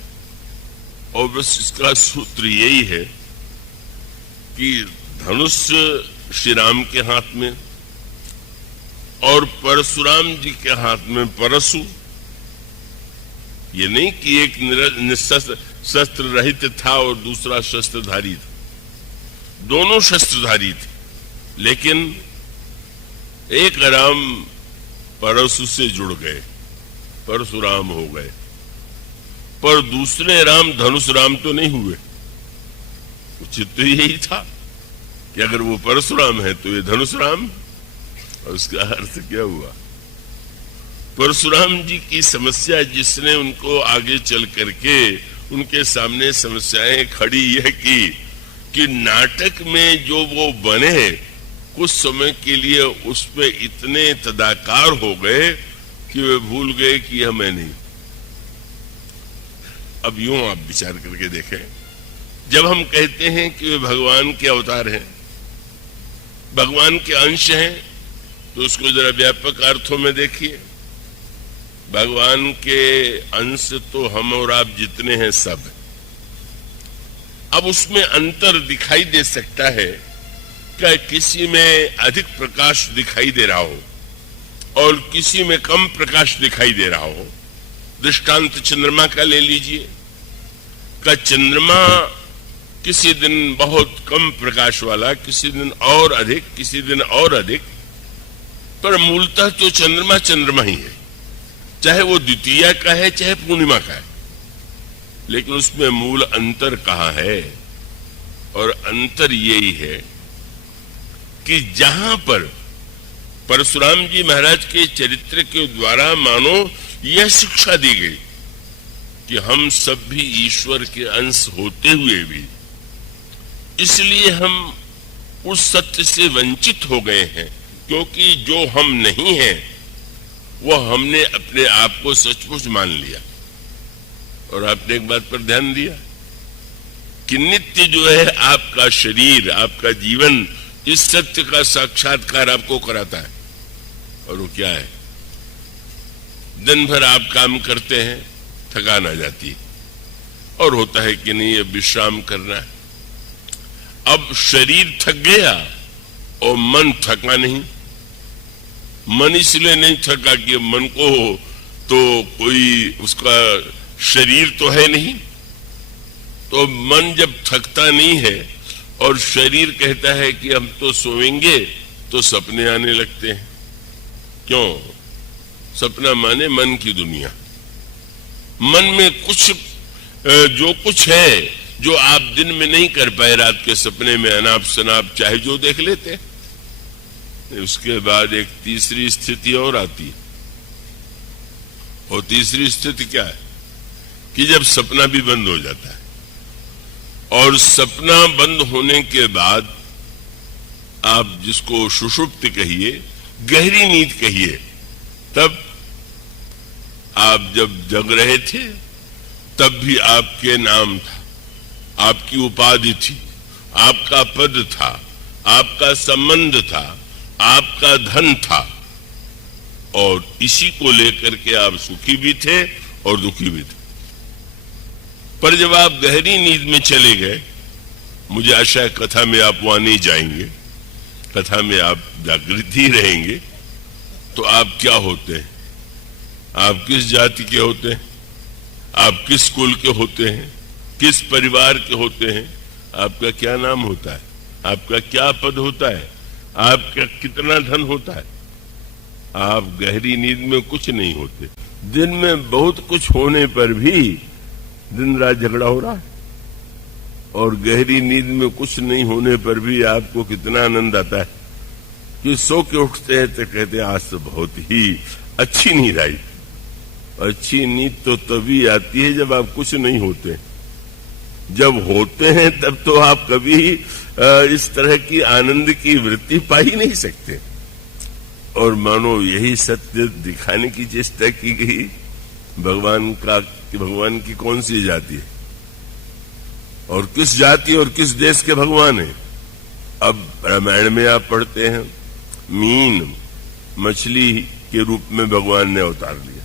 और बस इसका सूत्र यही है कि धनुष श्री राम के हाथ में और परशुराम जी के हाथ में परशु। ये नहीं कि एक शस्त्र रहित था और दूसरा शस्त्रधारी था, दोनों शस्त्रधारी थे, लेकिन एक राम परशु से जुड़ गए, परशुराम हो गए, पर दूसरे राम धनुष राम तो नहीं हुए। उचित तो यही था कि अगर वो परशुराम है तो ये धनुष राम। और उसका अर्थ क्या हुआ? परशुराम जी की समस्या जिसने उनको आगे चल करके उनके सामने समस्याएं खड़ी यह की कि नाटक में जो वो बने कुछ समय के लिए उसमें इतने तदाकार हो गए कि वे भूल गए कि यह मैं नहीं। अब यूं आप विचार करके देखें, जब हम कहते हैं कि वे भगवान के अवतार हैं, भगवान के अंश हैं, तो उसको जरा व्यापक अर्थों में देखिए। भगवान के अंश तो हम और आप जितने हैं सब। अब उसमें अंतर दिखाई दे सकता है कि किसी में अधिक प्रकाश दिखाई दे रहा हो और किसी में कम प्रकाश दिखाई दे रहा हो। दृष्टांत चंद्रमा का ले लीजिए, का चंद्रमा किसी दिन बहुत कम प्रकाश वाला, किसी दिन और अधिक, किसी दिन और अधिक, पर मूलतः तो चंद्रमा चंद्रमा ही है, चाहे वो द्वितीया का है चाहे पूर्णिमा का है। लेकिन उसमें मूल अंतर कहाँ है? और अंतर यही है कि जहां पर परशुराम जी महाराज के चरित्र के द्वारा मानो यह शिक्षा दी गई कि हम सब भी ईश्वर के अंश होते हुए भी इसलिए हम उस सत्य से वंचित हो गए हैं, क्योंकि जो हम नहीं हैं वह हमने अपने आप को सचमुच मान लिया। और आपने एक बात पर ध्यान दिया कि नित्य जो है आपका शरीर, आपका जीवन इस सत्य का साक्षात्कार आपको कराता है। और वो क्या है? दिन भर आप काम करते हैं, थकान आ जाती है, और होता है कि नहीं, अब विश्राम करना है। अब शरीर थक गया और मन थका नहीं। मन इसलिए नहीं थका कि मन को तो कोई उसका शरीर तो है नहीं, तो मन जब थकता नहीं है और शरीर कहता है कि हम तो सोएंगे, तो सपने आने लगते हैं। क्यों? सपना माने मन की दुनिया। मन में कुछ जो कुछ है जो आप दिन में नहीं कर पाए, रात के सपने में अनाप शनाप चाहे जो देख लेते हैं। उसके बाद एक तीसरी स्थिति और आती है, और तीसरी स्थिति क्या है कि जब सपना भी बंद हो जाता है, और सपना बंद होने के बाद आप जिसको सुषुप्ति कहिए, गहरी नींद कहिए, तब आप जब जग रहे थे तब भी आपके नाम था, आपकी उपाधि थी, आपका पद था, आपका संबंध था, आपका धन था, और इसी को लेकर के आप सुखी भी थे और दुखी भी थे। पर जब आप गहरी नींद में चले गए, मुझे आशा है कथा में आप वहां नहीं जाएंगे, कथा में आप जागृत ही रहेंगे, तो आप क्या होते हैं? आप किस जाति के होते हैं? आप किस कुल के होते हैं? किस परिवार के होते हैं? आपका क्या नाम होता है? आपका क्या पद होता है? आपका कितना धन होता है? आप गहरी नींद में कुछ नहीं होते। दिन में बहुत कुछ होने पर भी दिन रात झगड़ा हो रहा है, और गहरी नींद में कुछ नहीं होने पर भी आपको कितना आनंद आता है कि सो के उठते हैं तो कहते हैं आज तो बहुत ही अच्छी नींद आई। अच्छी नींद तो तभी आती है जब आप कुछ नहीं होते। जब होते हैं तब तो आप कभी इस तरह की आनंद की वृत्ति पा ही नहीं सकते। और मानो यही सत्य दिखाने की चेष्टा की गई भगवान की कौन सी जाति है और किस जाति और किस देश के भगवान है। अब रामायण में आप पढ़ते हैं, मीन मछली के रूप में भगवान ने अवतार लिया,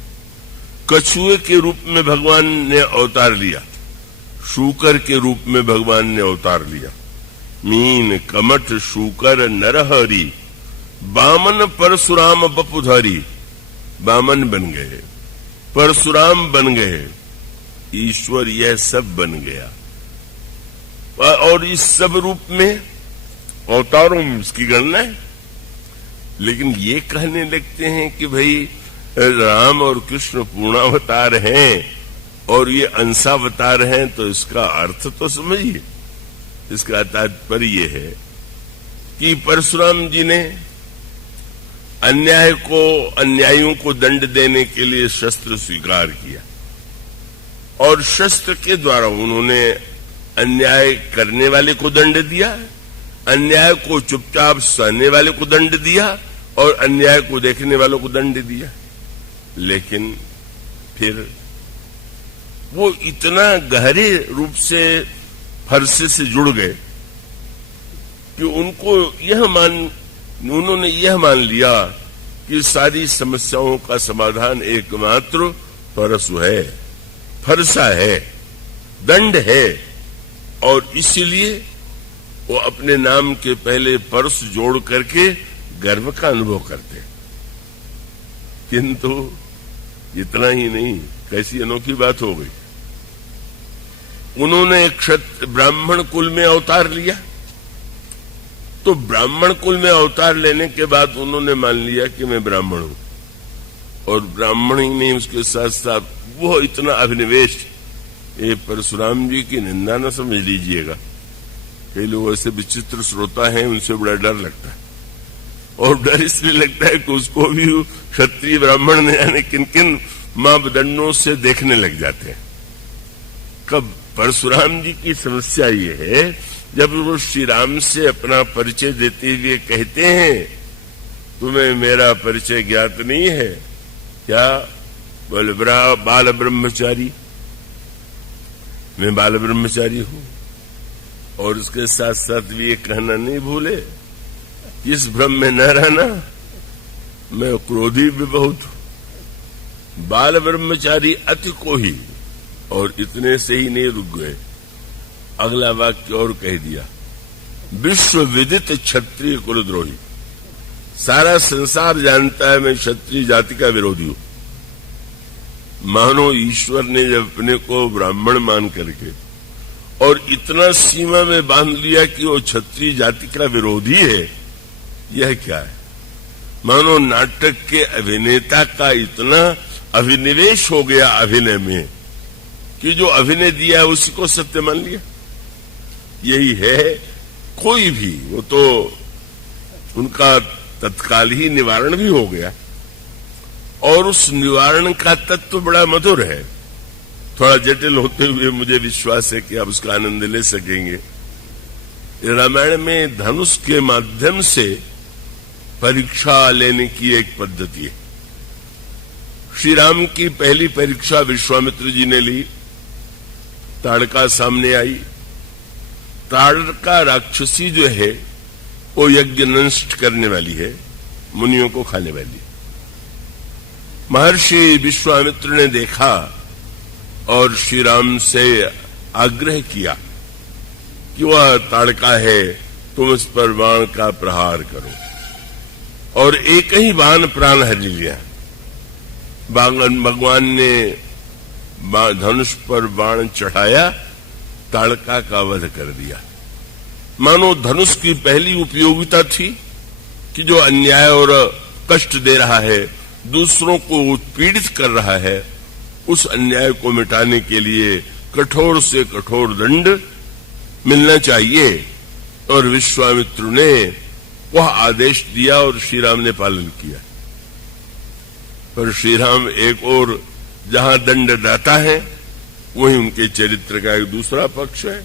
कछुए के रूप में भगवान ने अवतार लिया, शूकर के रूप में भगवान ने अवतार लिया। मीन कमठ शूकर नरहरि, बामन परशुराम बपुधारी। बामन बन गए, परशुराम बन गए, ईश्वर यह सब बन गया। और इस सब रूप में अवतारों में इसकी गणना है। लेकिन ये कहने लगते हैं कि भाई राम और कृष्ण पूर्णावतार हैं और ये अंशावतार हैं, तो इसका अर्थ तो समझिए। इसका तात्पर्य ये है कि परशुराम जी ने अन्यायियों को दंड देने के लिए शस्त्र स्वीकार किया, और शस्त्र के द्वारा उन्होंने अन्याय करने वाले को दंड दिया, अन्याय को चुपचाप सहने वाले को दंड दिया, और अन्याय को देखने वालों को दंड दिया। लेकिन फिर वो इतना गहरे रूप से फरसे से जुड़ गए कि उन्होंने यह मान लिया कि सारी समस्याओं का समाधान एकमात्र परशु है, फरसा है, दंड है, और इसीलिए वो अपने नाम के पहले परस जोड़ करके गर्व का अनुभव करते। किंतु इतना ही नहीं, कैसी अनोखी बात हो गई। उन्होंने ब्राह्मण कुल में अवतार लिया, तो ब्राह्मण कुल में अवतार लेने के बाद उन्होंने मान लिया कि मैं ब्राह्मण हूं, और ब्राह्मण ही नहीं उसके साथ साथ वो इतना अभिनिवेश। ये परशुराम जी की निंदा न समझ लीजिएगा, कई लोग ऐसे विचित्र श्रोता हैं, उनसे बड़ा डर लगता है, और डर इसलिए लगता है कि उसको भी क्षत्रिय ब्राह्मण ने यानी किन किन मापदंडों से देखने लग जाते हैं। कब परशुराम जी की समस्या ये है, जब वो श्री राम से अपना परिचय देते हुए कहते हैं तुम्हें मेरा परिचय ज्ञात नहीं है क्या? बोले बाल ब्रह्मचारी, मैं बाल ब्रह्मचारी हूं। और उसके साथ साथ भी ये कहना नहीं भूले, इस भ्रम में न रहना, मैं क्रोधी भी बहुत हूं। बाल ब्रह्मचारी अति को ही और इतने से ही नहीं रुक गए, अगला वाक्य और कह दिया, विश्व विदित क्षत्रिय कुलद्रोही। सारा संसार जानता है मैं क्षत्रिय जाति का विरोधी हूं। मानो ईश्वर ने जब अपने को ब्राह्मण मान करके और इतना सीमा में बांध लिया कि वो क्षत्रिय जाति का विरोधी है, यह क्या है? मानो नाटक के अभिनेता का इतना अभिनिवेश हो गया अभिनय में कि जो अभिनय दिया है उसी को सत्य मान लिया। यही है, कोई भी, वो तो उनका तत्काल ही निवारण भी हो गया और उस निवारण का तत्व बड़ा मधुर है। थोड़ा जटिल होते हुए मुझे विश्वास है कि आप उसका आनंद ले सकेंगे। रामायण में धनुष के माध्यम से परीक्षा लेने की एक पद्धति है। श्री राम की पहली परीक्षा विश्वामित्र जी ने ली, ताड़का सामने आई। ताड़का राक्षसी जो है वो यज्ञ नष्ट करने वाली है, मुनियों को खाने वाली। महर्षि विश्वामित्र ने देखा और श्री राम से आग्रह किया कि वह ताड़का है, तुम इस पर बाण का प्रहार करो। और एक ही बाण प्राण हर लिया। भगवान ने धनुष पर बाण चढ़ाया, ताड़का का वध कर दिया। मानो धनुष की पहली उपयोगिता थी कि जो अन्याय और कष्ट दे रहा है, दूसरों को उत्पीड़ित कर रहा है, उस अन्याय को मिटाने के लिए कठोर से कठोर दंड मिलना चाहिए। और विश्वामित्र ने वह आदेश दिया और श्री राम ने पालन किया। पर श्री राम एक और जहां दंडदाता है, वही उनके चरित्र का एक दूसरा पक्ष है।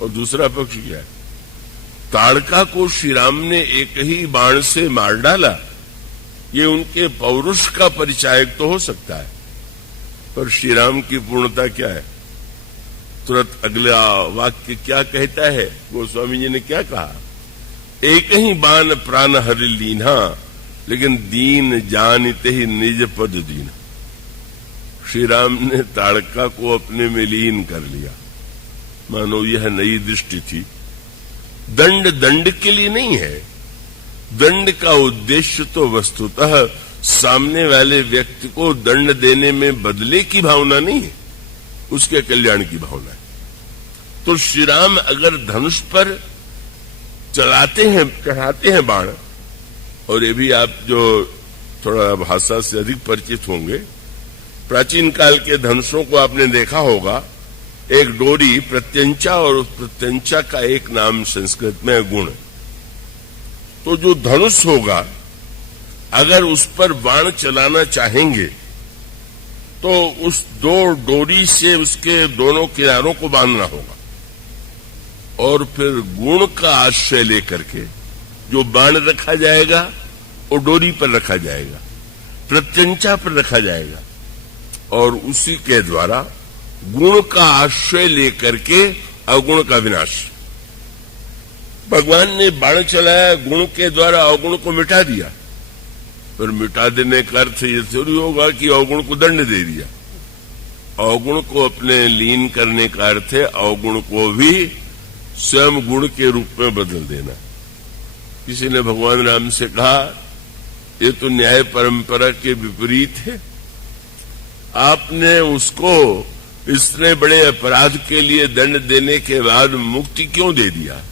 और दूसरा पक्ष क्या है? ताड़का को श्री राम ने एक ही बाण से मार डाला। ये उनके पौरुष का परिचायक तो हो सकता है, पर श्री राम की पूर्णता क्या है? तुरंत अगला वाक्य क्या कहता है? गोस्वामी जी ने क्या कहा? एक ही बाण प्राण हर लीना, लेकिन दीन जानते ही निज पद दीना। श्री राम ने ताड़का को अपने में लीन कर लिया। मानो यह नई दृष्टि थी। दंड दंड के लिए नहीं है। दंड का उद्देश्य तो वस्तुतः सामने वाले व्यक्ति को दंड देने में बदले की भावना नहीं है, उसके कल्याण की भावना है। तो श्री राम अगर धनुष पर चढ़ाते हैं बाण, और ये भी आप जो थोड़ा भाषा से अधिक परिचित होंगे, प्राचीन काल के धनुषों को आपने देखा होगा, एक डोरी प्रत्यंचा, और उस प्रत्यंचा का एक नाम संस्कृत में गुण। तो जो धनुष होगा, अगर उस पर बाण चलाना चाहेंगे तो उस दो डोरी से उसके दोनों किनारों को बांधना होगा, और फिर गुण का आश्रय लेकर के जो बाण रखा जाएगा वो डोरी पर रखा जाएगा, प्रत्यंचा पर रखा जाएगा, और उसी के द्वारा गुण का आश्रय लेकर के अवगुण का विनाश। भगवान ने बाण चलाया, गुण के द्वारा अवगुण को मिटा दिया। पर मिटा देने का अर्थ ये थोड़ी होगा कि अवगुण को दंड दे दिया। अवगुण को अपने लीन करने का अर्थ है अवगुण को भी स्वयं गुण के रूप में बदल देना। किसी ने भगवान राम से कहा, ये तो न्याय परंपरा के विपरीत है। आपने उसको इतने बड़े अपराध के लिए दंड देने के बाद मुक्ति क्यों दे दिया?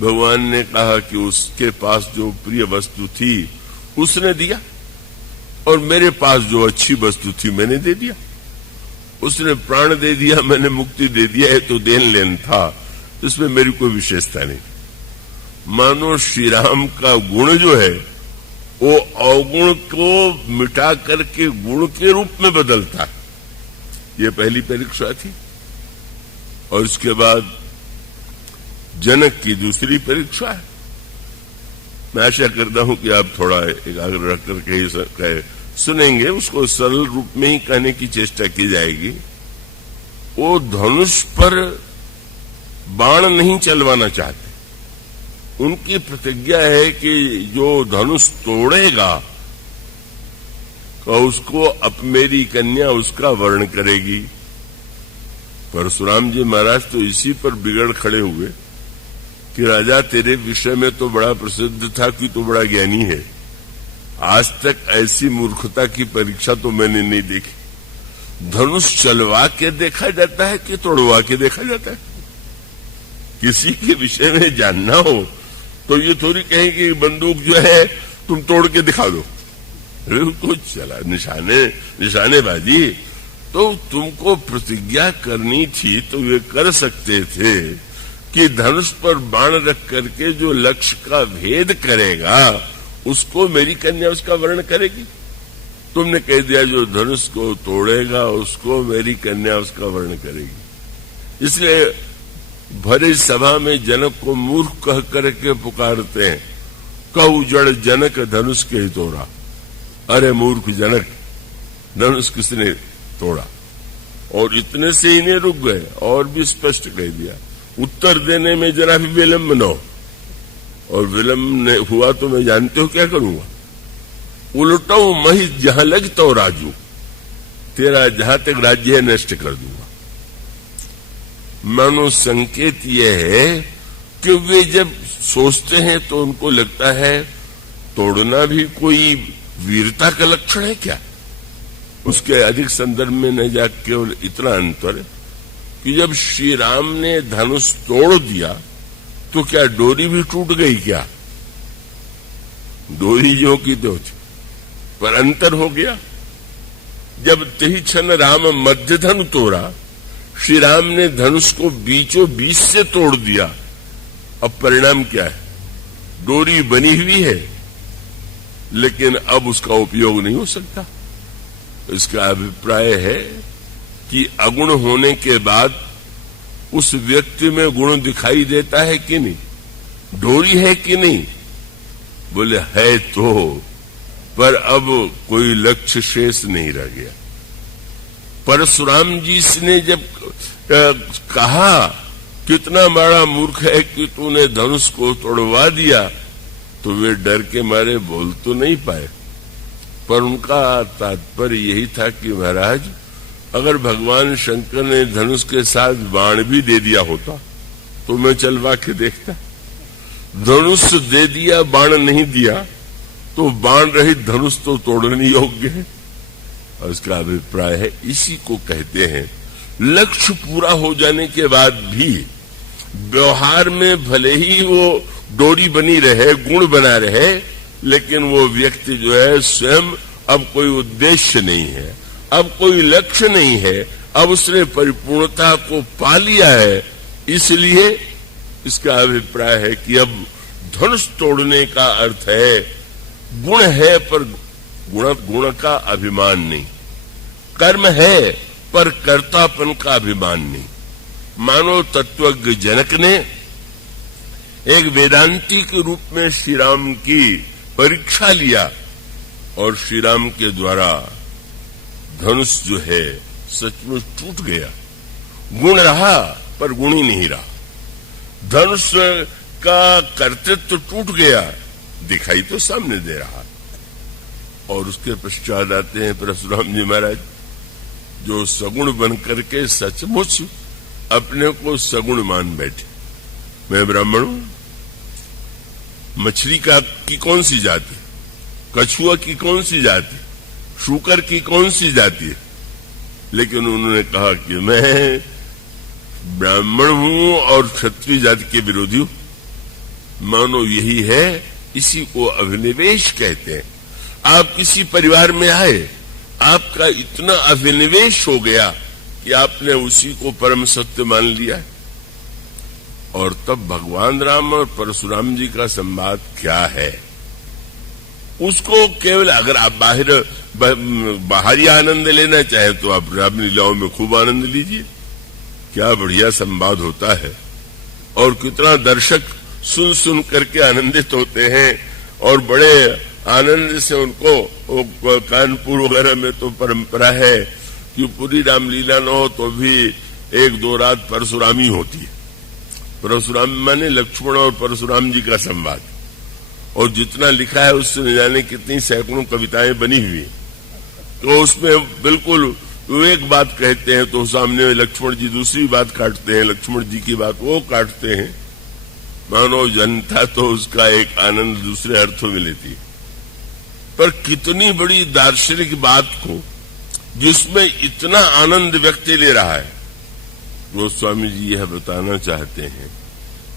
भगवान ने कहा कि उसके पास जो प्रिय वस्तु थी उसने दिया, और मेरे पास जो अच्छी वस्तु थी मैंने दे दिया। उसने प्राण दे दिया, मैंने मुक्ति दे दिया, है तो देन लेन था, इसमें मेरी कोई विशेषता नहीं। मानो श्री राम का गुण जो है वो अवगुण को मिटा करके गुण के रूप में बदलता है। ये पहली परीक्षा थी। और इसके बाद जनक की दूसरी परीक्षा है। मैं आशा करता हूं कि आप थोड़ा एकाग्र रख करके सुनेंगे, उसको सरल रूप में ही कहने की चेष्टा की जाएगी। वो धनुष पर बाण नहीं चलवाना चाहते। उनकी प्रतिज्ञा है कि जो धनुष तोड़ेगा तो उसको अब मेरी कन्या उसका वर्ण करेगी, परशुराम जी महाराज तो इसी पर बिगड़ खड़े हुए कि राजा तेरे विषय में तो बड़ा प्रसिद्ध था कि तू बड़ा ज्ञानी है, आज तक ऐसी मूर्खता की परीक्षा तो मैंने नहीं देखी। धनुष चलवा के देखा जाता है कि तोड़वा के देखा जाता है? किसी के विषय में जानना हो तो ये थोड़ी कहें कि बंदूक जो है तुम तोड़ के दिखा दो, कुछ चला निशानेबाजी। तो तुमको प्रतिज्ञा करनी थी तो ये कर सकते थे कि धनुष पर बाण रख करके जो लक्ष्य का भेद करेगा उसको मेरी कन्या उसका वर्ण करेगी। तुमने कह दिया जो धनुष को तोड़ेगा उसको मेरी कन्या उसका वर्ण करेगी। इसलिए भरे सभा में जनक को मूर्ख कह करके पुकारते हैं, कहु जड़ जनक धनुष के ही तोड़ा। अरे मूर्ख जनक, धनुष किसने तोड़ा? और इतने से ही नहीं रुक गए, और भी स्पष्ट कह दिया, उत्तर देने में जरा भी विलंब न हो, और विलंब हुआ तो मैं जानते हो क्या करूंगा, उलटाऊ मही जहां लग तो राजू, तेरा जहां तक राज्य है नष्ट कर दूंगा। मानो संकेत यह है कि वे जब सोचते हैं तो उनको लगता है तोड़ना भी कोई वीरता का लक्षण है क्या? उसके अधिक संदर्भ में न जा केवल इतना अंतर कि जब श्री राम ने धनुष तोड़ दिया तो क्या डोरी भी टूट गई क्या? डोरी जो की तो थी, पर अंतर हो गया। जब तेहि क्षण राम मध्य धनु तोड़ा, श्री राम ने धनुष को बीचों बीच से तोड़ दिया। अब परिणाम क्या है? डोरी बनी हुई है लेकिन अब उसका उपयोग नहीं हो सकता। इसका अभिप्राय है कि अगुण होने के बाद उस व्यक्ति में गुण दिखाई देता है कि नहीं? डोरी है कि नहीं? बोले है तो, पर अब कोई लक्ष्य शेष नहीं रह गया। परशुराम जी ने जब कहा कितना बड़ा मूर्ख है कि तूने धनुष को तोड़वा दिया, तो वे डर के मारे बोल तो नहीं पाए, पर उनका तात्पर्य यही था कि महाराज अगर भगवान शंकर ने धनुष के साथ बाण भी दे दिया होता तो मैं चलवा के देखता। धनुष दे दिया, बाण नहीं दिया, तो बाण रहित धनुष तो तोड़ने योग्य है। और इसका अभिप्राय है, इसी को कहते हैं लक्ष्य पूरा हो जाने के बाद भी व्यवहार में भले ही वो डोरी बनी रहे, गुण बना रहे, लेकिन वो व्यक्ति जो है स्वयं अब कोई उद्देश्य नहीं है, अब कोई लक्ष्य नहीं है, अब उसने परिपूर्णता को पा लिया है। इसलिए इसका अभिप्राय है कि अब धनुष तोड़ने का अर्थ है गुण है पर गुण का अभिमान नहीं, कर्म है पर कर्तापन का अभिमान नहीं। मानव तत्वज्ञ जनक ने एक वेदांती के रूप में श्री राम की परीक्षा लिया और श्री राम के द्वारा धनुष जो है सचमुच टूट गया। गुण रहा पर गुण ही नहीं रहा, धनुष का कर्तृत्व टूट गया, दिखाई तो सामने दे रहा। और उसके पश्चात आते हैं परशुराम जी महाराज, जो सगुण बन करके सचमुच अपने को सगुण मान बैठे। मैं ब्राह्मण हूं, मछली की कौन सी जाति, कछुआ की कौन सी जाति, शूकर की कौन सी जाति है, लेकिन उन्होंने कहा कि मैं ब्राह्मण हूं और क्षत्रिय जाति के विरोधी हूं। मानो यही है, इसी को अभिनिवेश कहते हैं। आप किसी परिवार में आए, आपका इतना अभिनिवेश हो गया कि आपने उसी को परम सत्य मान लिया। और तब भगवान राम और परशुराम जी का संवाद क्या है, उसको केवल अगर आप बाहरी आनंद लेना चाहे तो आप राम लीलाओं में खूब आनंद लीजिए। क्या बढ़िया संवाद होता है और कितना दर्शक सुन सुन करके आनंदित होते हैं और बड़े आनंद से उनको कानपुर वगैरह में तो परंपरा है कि पूरी रामलीला न हो तो भी 1-2 रात परशुरामी होती है। परशुराम माने लक्ष्मण और परशुराम जी का संवाद, और जितना लिखा है उससे न जाने कितनी सैकड़ों कविताएं बनी हुई, तो उसमें बिल्कुल वो एक बात कहते हैं तो सामने में लक्ष्मण जी दूसरी बात काटते हैं, लक्ष्मण जी की बात वो काटते हैं। मानो जनता तो उसका एक आनंद दूसरे अर्थों में लेती है, पर कितनी बड़ी दार्शनिक बात को जिसमें इतना आनंद व्यक्ति ले रहा है, गोस्वामी जी यह बताना चाहते हैं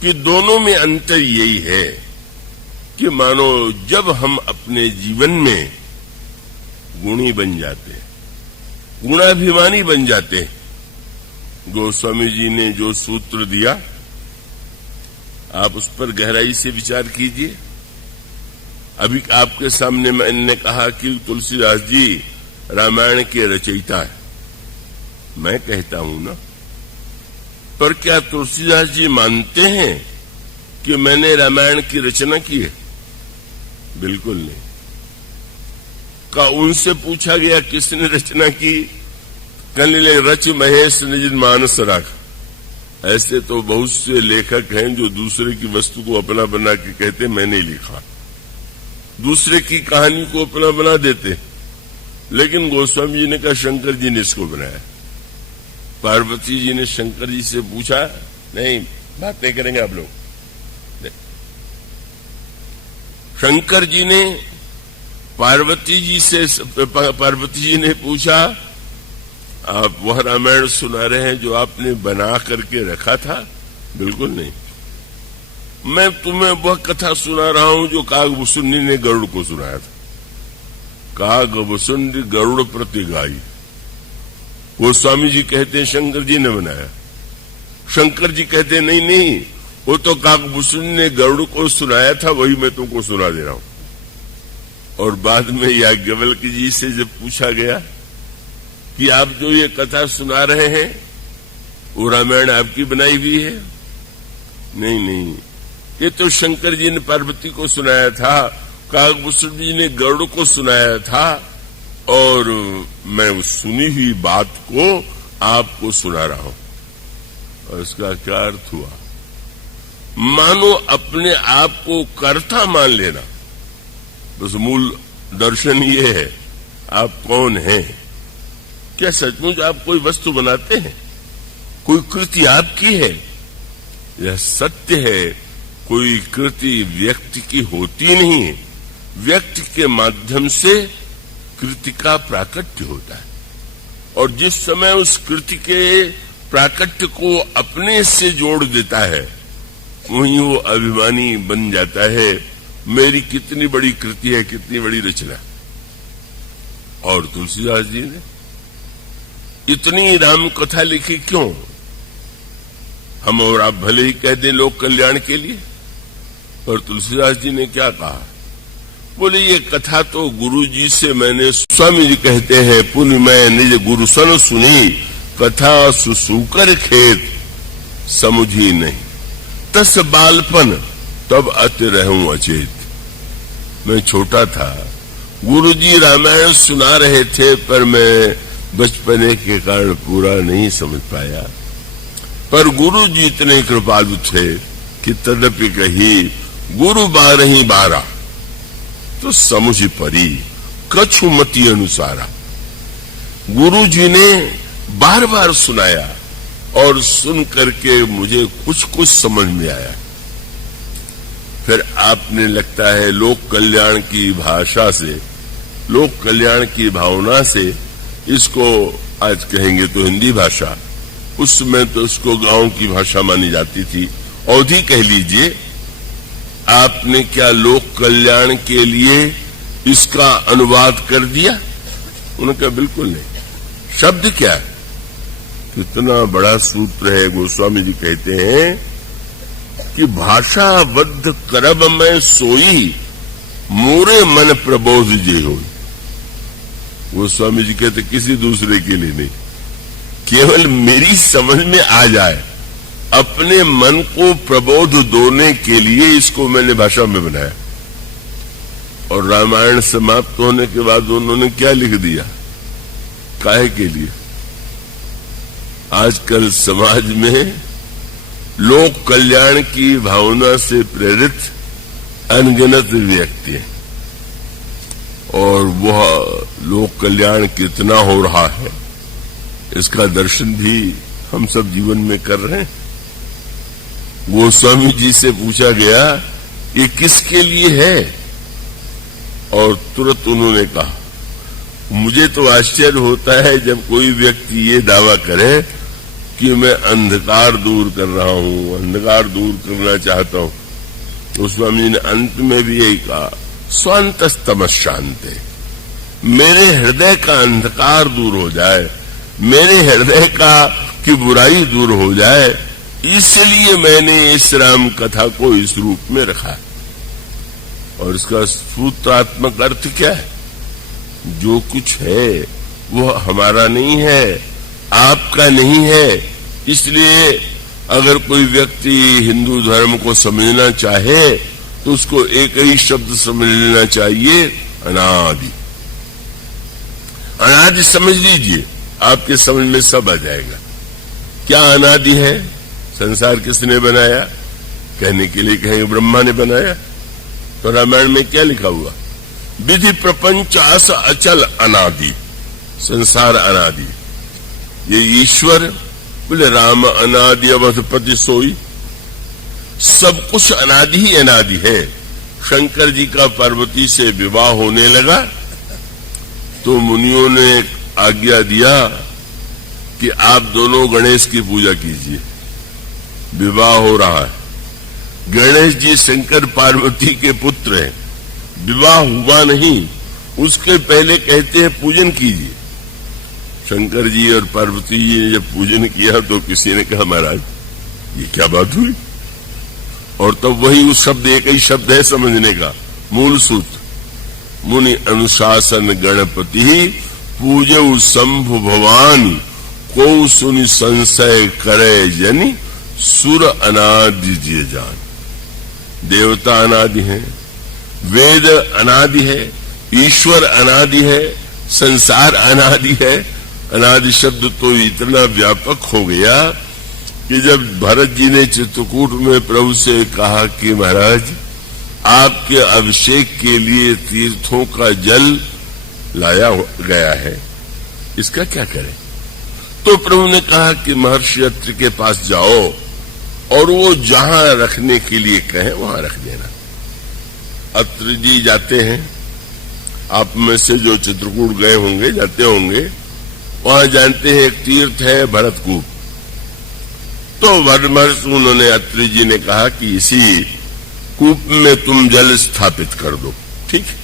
कि दोनों में अंतर यही है कि मानो जब हम अपने जीवन में गुणी बन जाते हैं, गुणाभिमानी बन जाते हैं, गोस्वामी जी ने जो सूत्र दिया आप उस पर गहराई से विचार कीजिए। अभी आपके सामने मैंने कहा कि तुलसीदास जी रामायण के रचयिता है, मैं कहता हूं ना, पर क्या तुलसीदास जी मानते हैं कि मैंने रामायण की रचना की है? बिल्कुल नहीं। का उनसे पूछा गया किसने रचना की? कहने रच महेश निज मानस राख। ऐसे तो बहुत से लेखक हैं जो दूसरे की वस्तु को अपना बना के कहते मैंने लिखा, दूसरे की कहानी को अपना बना देते। लेकिन गोस्वामी जी ने कहा शंकर जी ने इसको बनाया। पार्वती जी ने शंकर जी से पूछा, नहीं बातें करेंगे आप लोग। शंकर जी ने पार्वती जी ने पूछा, आप वह रामायण सुना रहे हैं जो आपने बना करके रखा था? बिल्कुल नहीं, मैं तुम्हें वह कथा सुना रहा हूं जो कागभूषुंडी ने गरुड़ को सुनाया था। कागभूषुंडी गरुड़ प्रति गाई। गोस्वामी जी कहते हैं शंकर जी ने बनाया। शंकर जी कहते हैं नहीं नहीं, वो तो कागभूषुंडी ने गरुड़ को सुनाया था, वही मैं तुमको सुना दे रहा हूं। और बाद में याज्ञवल्क्य जी से जब पूछा गया कि आप जो ये कथा सुना रहे हैं वो रामायण आपकी बनाई हुई है? नहीं नहीं, ये तो शंकर जी ने पार्वती को सुनाया था, कागभूषुंडी जी ने गरुड़ को सुनाया था, और मैं उस सुनी हुई बात को आपको सुना रहा हूं। और इसका क्या अर्थ हुआ? मानो अपने आप को कर्ता मान लेना। बस मूल दर्शन ये है, आप कौन हैं? क्या सचमुच आप कोई वस्तु बनाते हैं? कोई कृति आपकी है? यह सत्य है, कोई कृति व्यक्ति की होती नहीं है, व्यक्ति के माध्यम से कृति का प्राकट्य होता है। और जिस समय उस कृति के प्राकट्य को अपने से जोड़ देता है, वहीं वो अभिमानी बन जाता है, मेरी कितनी बड़ी कृति है, कितनी बड़ी रचना। और तुलसीदास जी ने इतनी राम कथा लिखी क्यों? हम और आप भले ही कह दें लोक कल्याण के लिए, पर तुलसीदास जी ने क्या कहा? बोले ये कथा तो गुरु जी से मैंने, स्वामी जी कहते हैं, पुण्य मैं निज गुरु सन सुनी, कथा सुसूकर खेत समुझी नहीं, तस बालपन तब अति रहूं अचेत। मैं छोटा था, गुरु जी रामायण सुना रहे थे, पर मैं बचपने के कारण पूरा नहीं समझ पाया। पर गुरु जी इतने कृपालु थे कि तदपि कही गुरु 12 तो समझ परी कछु मति अनुसारा। गुरु जी ने बार बार सुनाया और सुन करके मुझे कुछ कुछ समझ में आया। फिर आपने लगता है लोक कल्याण की भाषा से, लोक कल्याण की भावना से, इसको आज कहेंगे तो हिंदी भाषा, उस समय तो इसको गांव की भाषा मानी जाती थी, अवधी कह लीजिए। आपने क्या लोक कल्याण के लिए इसका अनुवाद कर दिया? उन्होंने कहा बिल्कुल नहीं। शब्द क्या है? कितना बड़ा सूत्र है। गोस्वामी जी कहते हैं कि भाषाबद्ध करब में सोई, मोरे मन प्रबोध जे होई। गोस्वामी जी कहते किसी दूसरे के लिए नहीं, केवल मेरी समझ में आ जाए, अपने मन को प्रबोध दोने के लिए इसको मैंने भाषा में बनाया। और रामायण समाप्त होने के बाद उन्होंने क्या लिख दिया? काहे के लिए? आजकल समाज में लोक कल्याण की भावना से प्रेरित अनगिनत व्यक्ति हैं, और वह लोक कल्याण कितना हो रहा है इसका दर्शन भी हम सब जीवन में कर रहे हैं। गोस्वामी जी से पूछा गया ये किसके लिए है, और तुरंत उन्होंने कहा, मुझे तो आश्चर्य होता है जब कोई व्यक्ति ये दावा करे कि मैं अंधकार दूर कर रहा हूं, अंधकार दूर करना चाहता हूं। गोस्वामी जी ने अंत में भी यही कहा, स्वांतस्तमः शांते, मेरे हृदय का अंधकार दूर हो जाए, मेरे हृदय का की बुराई दूर हो जाए, इसलिए मैंने इस राम कथा को इस रूप में रखा। और इसका सूत्रात्मक अर्थ क्या है? जो कुछ है वो हमारा नहीं है, आपका नहीं है। इसलिए अगर कोई व्यक्ति हिंदू धर्म को समझना चाहे तो उसको एक ही शब्द समझ लेना चाहिए, अनादि। अनादि समझ लीजिए, आपके समझ में सब आ जाएगा। क्या अनादि है? संसार किसने बनाया? कहने के लिए कहेंगे ब्रह्मा ने बनाया। तो रामायण में क्या लिखा हुआ? विधि प्रपंच अस अचल अनादि, संसार अनादि। ये ईश्वर बोले राम अनादि अवधपति सोई, सब कुछ अनादि ही अनादि है। शंकर जी का पार्वती से विवाह होने लगा तो मुनियों ने आज्ञा दिया कि आप दोनों गणेश की पूजा कीजिए, विवाह हो रहा है। गणेश जी शंकर पार्वती के पुत्र हैं, विवाह हुआ नहीं, उसके पहले कहते हैं पूजन कीजिए। शंकर जी और पार्वती जी ने जब पूजन किया तो किसी ने कहा, महाराज ये क्या बात हुई? और तब वही उस शब्द, एक ही शब्द है समझने का, मूल सूत्र, मुनि अनुशासन गणपति पूजऊ शंभु भवानी, को सुनि संशय करे जनि, सुर अनादि जिय जान। देवता अनादि है, वेद अनादि है, ईश्वर अनादि है, संसार अनादि है। अनादि शब्द तो इतना व्यापक हो गया कि जब भरत जी ने चित्रकूट में प्रभु से कहा कि महाराज आपके अभिषेक के लिए तीर्थों का जल लाया गया है, इसका क्या करें? तो प्रभु ने कहा कि महर्षि अत्रि के पास जाओ और वो जहां रखने के लिए कहें वहां रख देना। अत्रि जी जाते हैं, आप में से जो चित्रकूट गए होंगे, जाते होंगे, वहां जानते हैं एक तीर्थ है भरतकूप। तो उन्होंने अत्रि जी ने कहा कि इसी कूप में तुम जल स्थापित कर दो, ठीक है।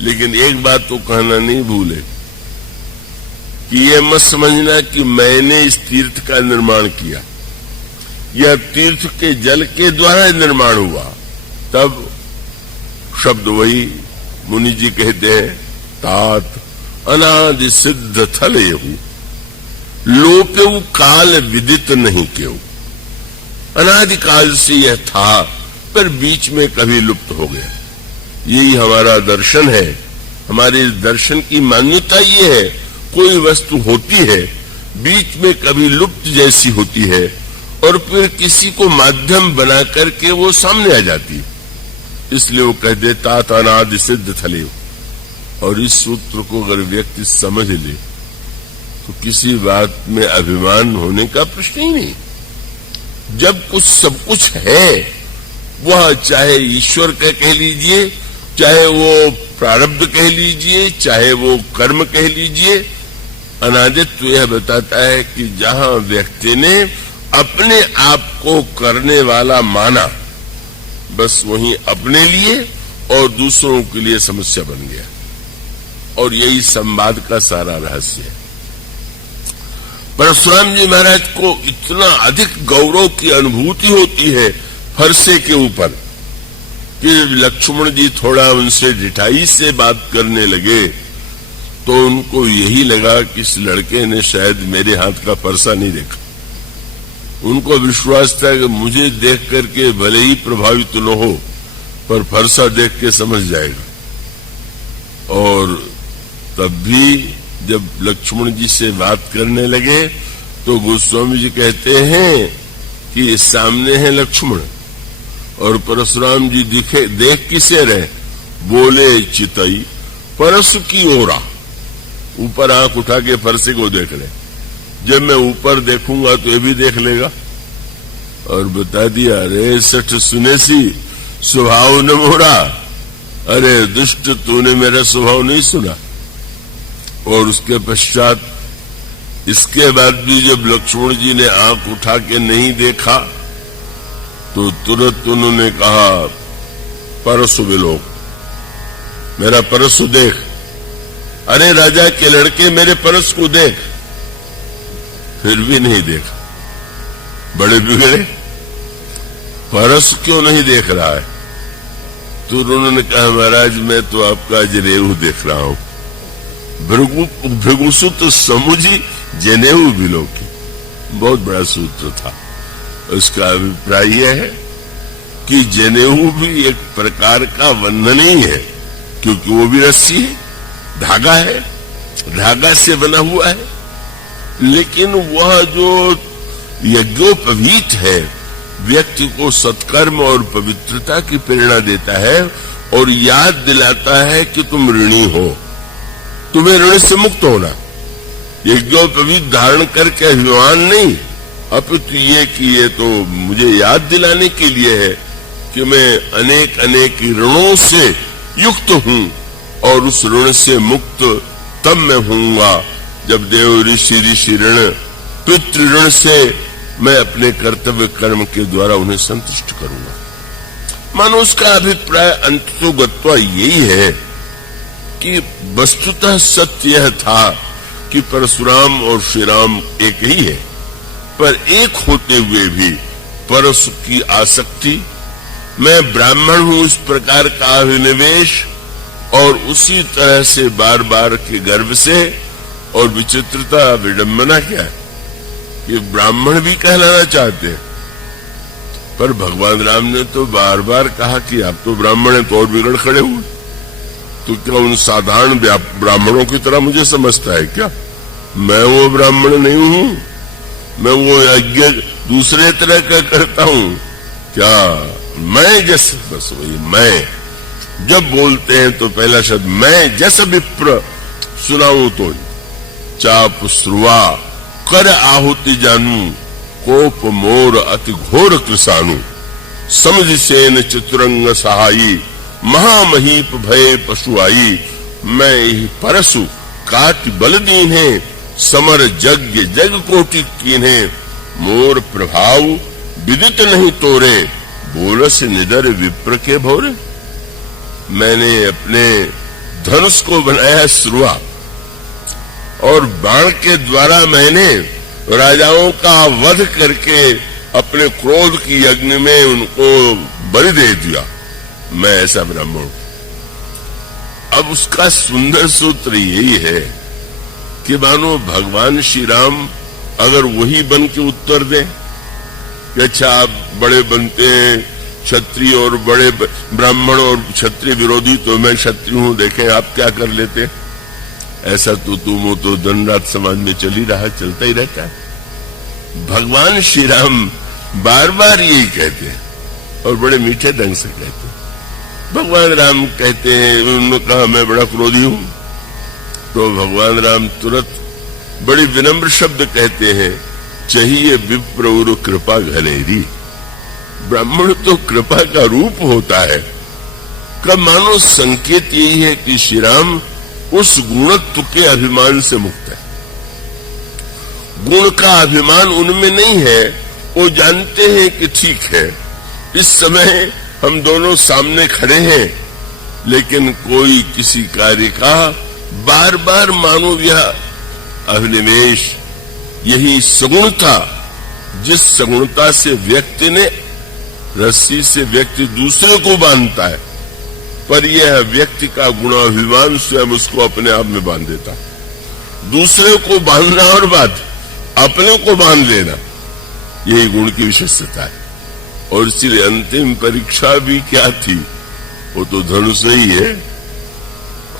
लेकिन एक बात तो कहना नहीं भूले कि ये मत समझना कि मैंने इस तीर्थ का निर्माण किया, यह तीर्थ के जल के द्वारा निर्माण हुआ। तब शब्द वही मुनि जी कहते हैं, तात अनादि सिद्ध थले हूं, लोकेऊ काल विदित नहीं क्यों। अनादि काल से यह था पर बीच में कभी लुप्त हो गया। यही हमारा दर्शन है। हमारे दर्शन की मान्यता ये है, कोई वस्तु होती है, बीच में कभी लुप्त जैसी होती है और फिर किसी को माध्यम बना करके वो सामने आ जाती। इसलिए वो कह देता अनादि सिद्ध थले। और इस सूत्र को अगर व्यक्ति समझ ले तो किसी बात में अभिमान होने का प्रश्न ही नहीं। जब कुछ सब कुछ है, वह चाहे ईश्वर का कह लीजिए, चाहे वो प्रारब्ध कह लीजिए, चाहे वो कर्म कह लीजिए, अनादित्व यह बताता है कि जहां व्यक्ति ने अपने आप को करने वाला माना, बस वहीं अपने लिए और दूसरों के लिए समस्या बन गया। और यही संवाद का सारा रहस्य है। परशुराम जी महाराज को इतना अधिक गौरव की अनुभूति होती है फरसे के ऊपर कि लक्ष्मण जी थोड़ा उनसे ढिठाई से बात करने लगे तो उनको यही लगा कि इस लड़के ने शायद मेरे हाथ का फरसा नहीं देखा। उनको विश्वास था कि मुझे देख करके भले ही प्रभावित न हो, पर फरसा देख के समझ जाएगा। और तब भी जब लक्ष्मण जी से बात करने लगे तो गोस्वामी जी कहते हैं कि सामने है लक्ष्मण और परशुराम जी देख किसे रहे, बोले चितई परसु की ओरा। ऊपर आंख उठा के फरसे को देख ले, जब मैं ऊपर देखूंगा तो ये भी देख लेगा। और बता दिया, अरे सठ सुने सी स्वभाव न मोरा, अरे दुष्ट तूने मेरा स्वभाव नहीं सुना। और उसके पश्चात इसके बाद भी जब लक्ष्मण जी ने आंख उठा के नहीं देखा तो तुरंत उन्होंने कहा, परसु विलोक, मेरा परसु देख। अरे राजा के लड़के मेरे परस को देख। फिर भी नहीं देखा, बड़े बिगड़े, परस क्यों नहीं देख रहा है? तो उन्होंने कहा, महाराज मैं तो आपका जनेऊ देख रहा हूं। भृगुसुत समुझी जनेऊ बिलोकी, बहुत बड़ा सूत्र था। उसका अभिप्राय यह है कि जनेऊ भी एक प्रकार का बंधन ही है, क्योंकि वो भी रस्सी है, धागा है, धागा से बना हुआ है। लेकिन वह जो यज्ञोपवीत है, व्यक्ति को सत्कर्म और पवित्रता की प्रेरणा देता है और याद दिलाता है कि तुम ऋणी हो, तुम्हें ऋण से मुक्त होना। यज्ञोपवीत धारण करके अभिमान नहीं, अपितु ये कि ये तो मुझे याद दिलाने के लिए है कि मैं अनेक अनेक ऋणों से युक्त हूं और उस ऋण से मुक्त तब मैं होऊंगा जब देव ऋषि ऋण पितृ ऋण से मैं अपने कर्तव्य कर्म के द्वारा उन्हें संतुष्ट करूंगा। मानो उसका अभिप्राय अंततोगत्वा यही है कि वस्तुतः सत्य यह था कि परशुराम और श्री राम एक ही है, पर एक होते हुए भी परशु की आसक्ति, मैं ब्राह्मण हूं इस प्रकार का अभिनिवेश, और उसी तरह से बार बार के गर्व से, और विचित्रता विडंबना क्या है कि ब्राह्मण भी कहलाना चाहते हैं, पर भगवान राम ने तो बार बार कहा कि आप तो ब्राह्मण हैं, तो और बिगड़ खड़े हुए। तो क्या उन साधारण ब्राह्मणों की तरह मुझे समझता है क्या? मैं वो ब्राह्मण नहीं हूं, मैं वो यज्ञ दूसरे तरह का करता हूं क्या? मैं जैसे, बस वही मैं, जब बोलते हैं तो पहला शब्द मैं जैसे विप्र सुनाऊं तो चाप श्रुवा कर आहुति जानू, कोप मोर अति घोर कृसानु, समझ सेन चतुरंग सहाई, महामहीप भय पशु आई, मैं ही परसु काट बल दीन है, समर यज्ञ जग कोटि कीन है, मोर प्रभाव विदित नहीं तोरे, बोलस निडर विप्र के भोरे। मैंने अपने धनुष को बनाया श्रुआ, और बाण के द्वारा मैंने राजाओं का वध करके अपने क्रोध की अग्नि में उनको बलि दे दिया। मैं ऐसा ब्राह्मण हूं। अब उसका सुंदर सूत्र यही है कि मानो भगवान श्री राम अगर वही बन के उत्तर दें कि अच्छा आप बड़े बनते हैं क्षत्रिय और बड़े ब्राह्मण और क्षत्रिय विरोधी, तो मैं क्षत्रिय हूं, देखें आप क्या कर लेते। ऐसा तो तुम तो दंडात समाज में चल ही रहा, चलता ही रहता है। भगवान श्री राम बार बार यही कहते हैं और बड़े मीठे ढंग से कहते हैं। भगवान राम कहते हैं, उन्होंने कहा मैं बड़ा क्रोधी हूं, तो भगवान राम तुरंत बड़ी विनम्र शब्द कहते हैं, चाहिए विप्र उर कृपा घनेरी। ब्राह्मण तो कृपा का रूप होता है। का मानो संकेत यही है कि श्री राम उस गुणत्व के अभिमान से मुक्त है। गुण का अभिमान उनमें नहीं है, वो जानते हैं कि ठीक है इस समय हम दोनों सामने खड़े हैं, लेकिन कोई किसी कार्य का बार बार मानो यह अभिनिवेश, यही सगुणता, जिस सगुणता से व्यक्ति ने रस्सी से व्यक्ति दूसरे को बांधता है, पर यह व्यक्ति का गुणाभिमान स्वयं उसको अपने आप में बांध देता। दूसरे को बांधना और बात, अपने को बांध लेना, यही गुण की विशेषता है। और इसलिए अंतिम परीक्षा भी क्या थी, वो तो धनुष ही है।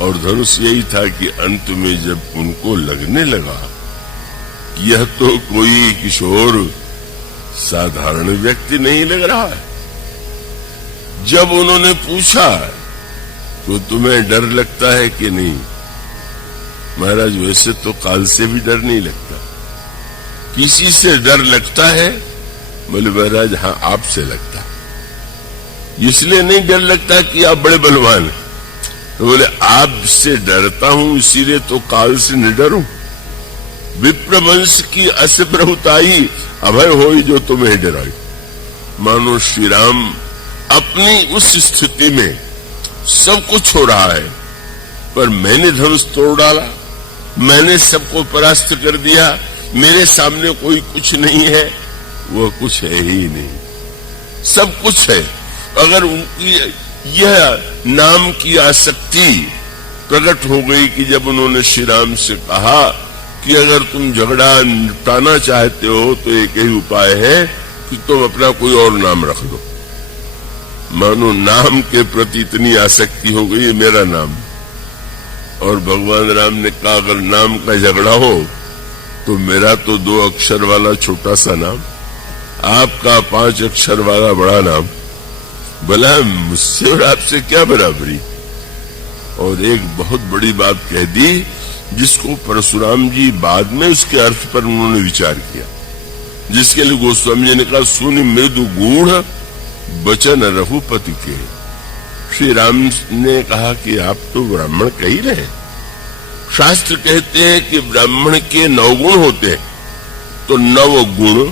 और धनुष यही था कि अंत में जब उनको लगने लगा कि यह तो कोई किशोर साधारण व्यक्ति नहीं लग रहा है, जब उन्होंने पूछा तो तुम्हें डर लगता है कि नहीं, महाराज वैसे तो काल से भी डर नहीं लगता, किसी से डर लगता है? बोले महाराज हाँ आपसे लगता, इसलिए नहीं डर लगता कि आप बड़े बलवान हैं। तो बोले आपसे डरता हूं इसीलिए तो काल से निडर हूं। विप्रवंश की अस प्रभुताई अभय होई जो तुम्हें डराई। मानो श्री राम अपनी उस स्थिति में सब कुछ हो रहा है, पर मैंने धनुष तोड़ डाला, मैंने सबको परास्त कर दिया, मेरे सामने कोई कुछ नहीं है। वो कुछ है ही नहीं, सब कुछ है। अगर उनकी यह नाम की आसक्ति प्रकट हो गई कि जब उन्होंने श्री राम से कहा कि अगर तुम झगड़ा निपटाना चाहते हो तो एक ही उपाय है कि तुम अपना कोई और नाम रख दो। मानो नाम के प्रति इतनी आसक्ति हो गई, मेरा नाम। और भगवान राम ने कहा अगर नाम का झगड़ा हो तो मेरा तो 2 अक्षर वाला छोटा सा नाम, आपका 5 अक्षर वाला बड़ा नाम, भला मुझसे और आपसे क्या बराबरी। और एक बहुत बड़ी बात कह दी जिसको परशुराम जी बाद में उसके अर्थ पर उन्होंने विचार किया, जिसके लिए गोस्वामी जी ने कहा सुनि मृदु गूढ़ बचन रघुपति के। श्री राम ने कहा कि आप तो ब्राह्मण कही रहे, शास्त्र कहते हैं कि ब्राह्मण के 9 गुण होते हैं, तो 9 गुण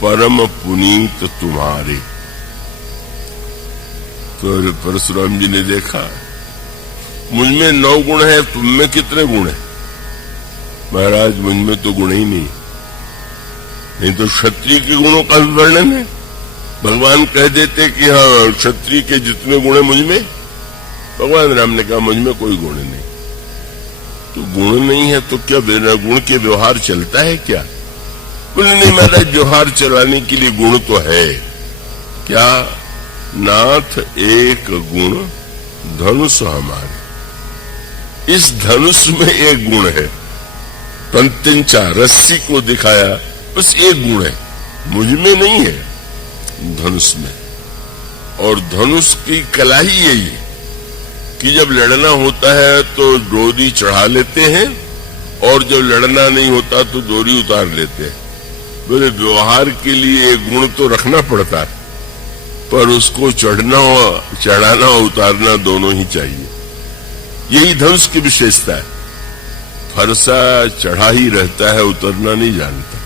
परम पुनीत तुम्हारे। तो परशुराम जी ने देखा मुझ में 9 गुण है, तुम में कितने गुण है? महाराज मुझ में तो गुण ही नहीं तो क्षत्रिय के गुणों का वर्णन है। भगवान कह देते कि हाँ क्षत्रिय के जितने गुण है मुझ में, भगवान राम ने कहा मुझ में कोई गुण नहीं। तो गुण नहीं है तो क्या बिना गुण के व्यवहार चलता है क्या? बोले नहीं महाराज व्यवहार चलाने के लिए गुण तो है। क्या? नाथ एक गुण धनुष हमारे। इस धनुष में एक गुण है, पंतिंचा रस्सी को दिखाया, बस एक गुण है, मुझ में नहीं है, धनुष में। और धनुष की कला ही यही है कि जब लड़ना होता है तो डोरी चढ़ा लेते हैं और जब लड़ना नहीं होता तो डोरी उतार लेते हैं। बोले व्यवहार के लिए एक गुण तो रखना पड़ता है, पर उसको चढ़ाना और उतारना दोनों ही चाहिए। यही धनुष की विशेषता है। फरसा चढ़ा ही रहता है, उतरना नहीं जानता।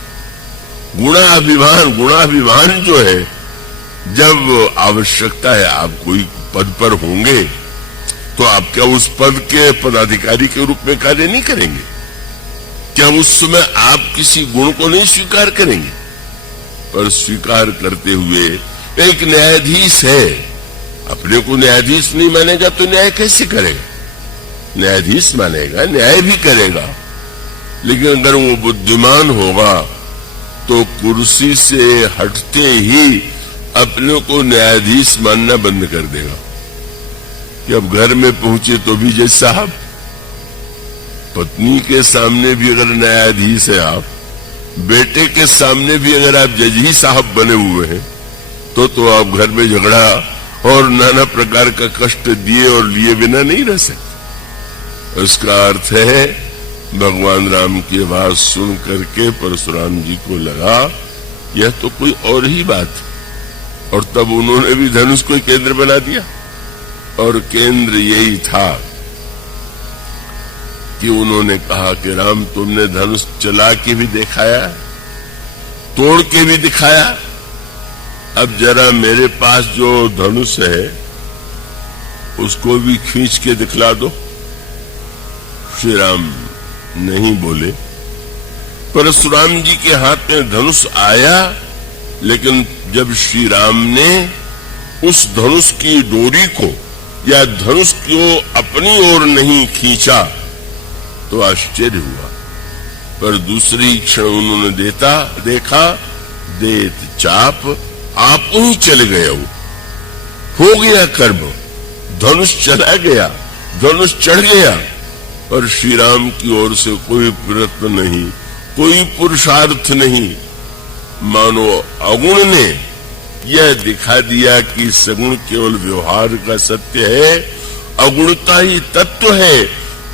गुणाभिमान जो है, जब आवश्यकता है आप कोई पद पर होंगे तो आप क्या उस पद के पदाधिकारी के रूप में कार्य नहीं करेंगे? क्या उस समय आप किसी गुण को नहीं स्वीकार करेंगे? पर स्वीकार करते हुए एक न्यायाधीश है, अपने को न्यायाधीश नहीं मानेगा तो न्याय कैसे करेगा? न्यायाधीश मानेगा, न्याय भी करेगा, लेकिन अगर वो बुद्धिमान होगा तो कुर्सी से हटते ही अपने को न्यायाधीश मानना बंद कर देगा कि अब घर में पहुंचे तो भी जज साहब, पत्नी के सामने भी अगर न्यायाधीश है आप, बेटे के सामने भी अगर आप जज ही साहब बने हुए हैं तो आप घर में झगड़ा और नाना प्रकार का कष्ट दिए और लिए बिना नहीं रह सकते। उसका अर्थ है भगवान राम की आवाज सुन करके परशुराम जी को लगा यह तो कोई और ही बात है, और तब उन्होंने भी धनुष को केंद्र बना दिया। और केंद्र यही था कि उन्होंने कहा कि राम तुमने धनुष चला के भी दिखाया, तोड़ के भी दिखाया, अब जरा मेरे पास जो धनुष है उसको भी खींच के दिखला दो। श्री राम नहीं बोले। परशुराम जी के हाथ में धनुष आया, लेकिन जब श्री राम ने उस धनुष की डोरी को या धनुष को अपनी ओर नहीं खींचा तो आश्चर्य हुआ। पर दूसरी क्षण उन्होंने देखा देत चाप आप ही चले गए, हो गया कर्म, धनुष चला गया, धनुष चढ़ गया, और श्री राम की ओर से कोई प्रयत्न नहीं, कोई पुरुषार्थ नहीं। मानो अगुण ने यह दिखा दिया कि सगुण केवल व्यवहार का सत्य है, अगुणता ही तत्व है।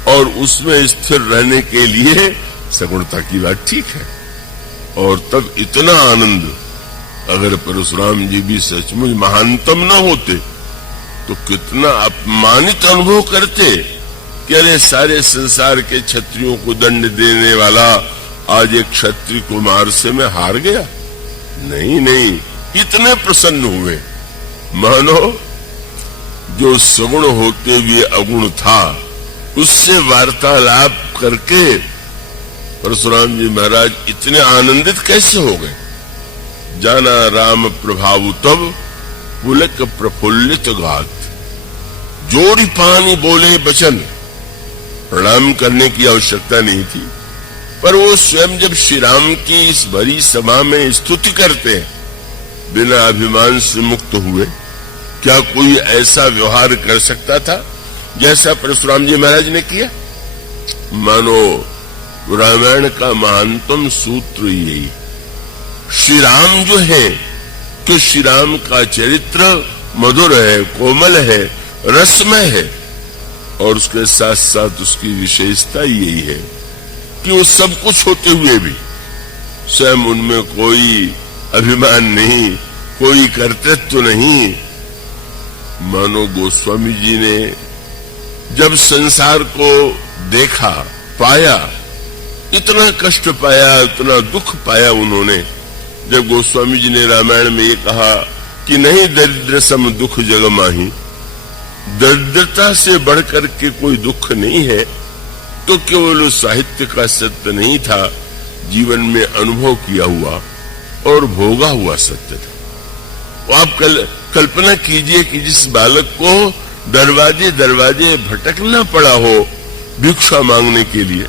और उसमें स्थिर रहने के लिए सगुणता की बात ठीक है। और तब इतना आनंद, अगर परशुराम जी भी सचमुच महानतम न होते तो कितना अपमानित अनुभव करते कि अरे सारे संसार के क्षत्रियों को दंड देने वाला आज एक क्षत्रिय कुमार से मैं हार गया। नहीं नहीं, इतने प्रसन्न हुए मानो जो सगुण होते हुए अगुण था उससे वार्तालाप करके परशुराम जी महाराज इतने आनंदित कैसे हो गए। जाना राम प्रभाव तब पुलक प्रफुल्लित गात, जोड़ी पानी बोले बचन। प्रणाम करने की आवश्यकता नहीं थी, पर वो स्वयं जब श्री राम की इस भरी सभा में स्तुति करते हैं बिना अभिमान से मुक्त हुए, क्या कोई ऐसा व्यवहार कर सकता था जैसा परशुराम जी महाराज ने किया। मानो रामायण का महानतम सूत्र यही, श्री राम जो है कि श्री राम का चरित्र मधुर है, कोमल है, रसमय है, और उसके साथ साथ उसकी विशेषता यही है कि वो सब कुछ होते हुए भी स्वयं उनमें कोई अभिमान नहीं, कोई कर्तृत्व नहीं। मानो गोस्वामी जी ने जब संसार को देखा, पाया, इतना कष्ट पाया, इतना दुख पाया उन्होंने, जब गोस्वामी जी ने रामायण में ये कहा कि नहीं दरिद्र सम दुख जग माही, दरिद्रता से बढ़कर के कोई दुख नहीं है, तो केवल साहित्य का सत्य नहीं था, जीवन में अनुभव किया हुआ और भोगा हुआ सत्य था। तो आप कल्पना कीजिए कि जिस बालक को दरवाजे दरवाजे भटकना पड़ा हो भिक्षा मांगने के लिए,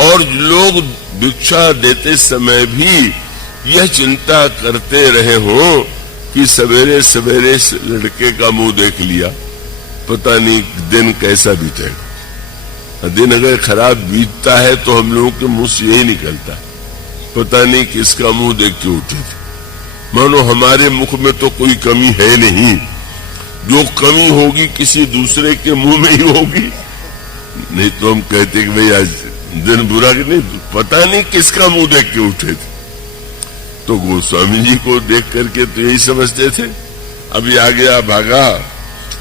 और लोग भिक्षा देते समय भी यह चिंता करते रहे हों कि सवेरे सवेरे लड़के का मुंह देख लिया, पता नहीं दिन कैसा बीतेगा। दिन अगर खराब बीतता है तो हम लोगों के मुंह से यही निकलता, पता नहीं किसका मुंह देख के उठे थे। मानो हमारे मुख में तो कोई कमी है नहीं, जो कमी होगी किसी दूसरे के मुंह में ही होगी। नहीं तो हम कहते कि भाई आज दिन बुरा कि नहीं, पता नहीं किसका मुंह देख के उठे थे। तो गोस्वामी जी को देख करके तो यही समझते थे, अभी आ गया भागा,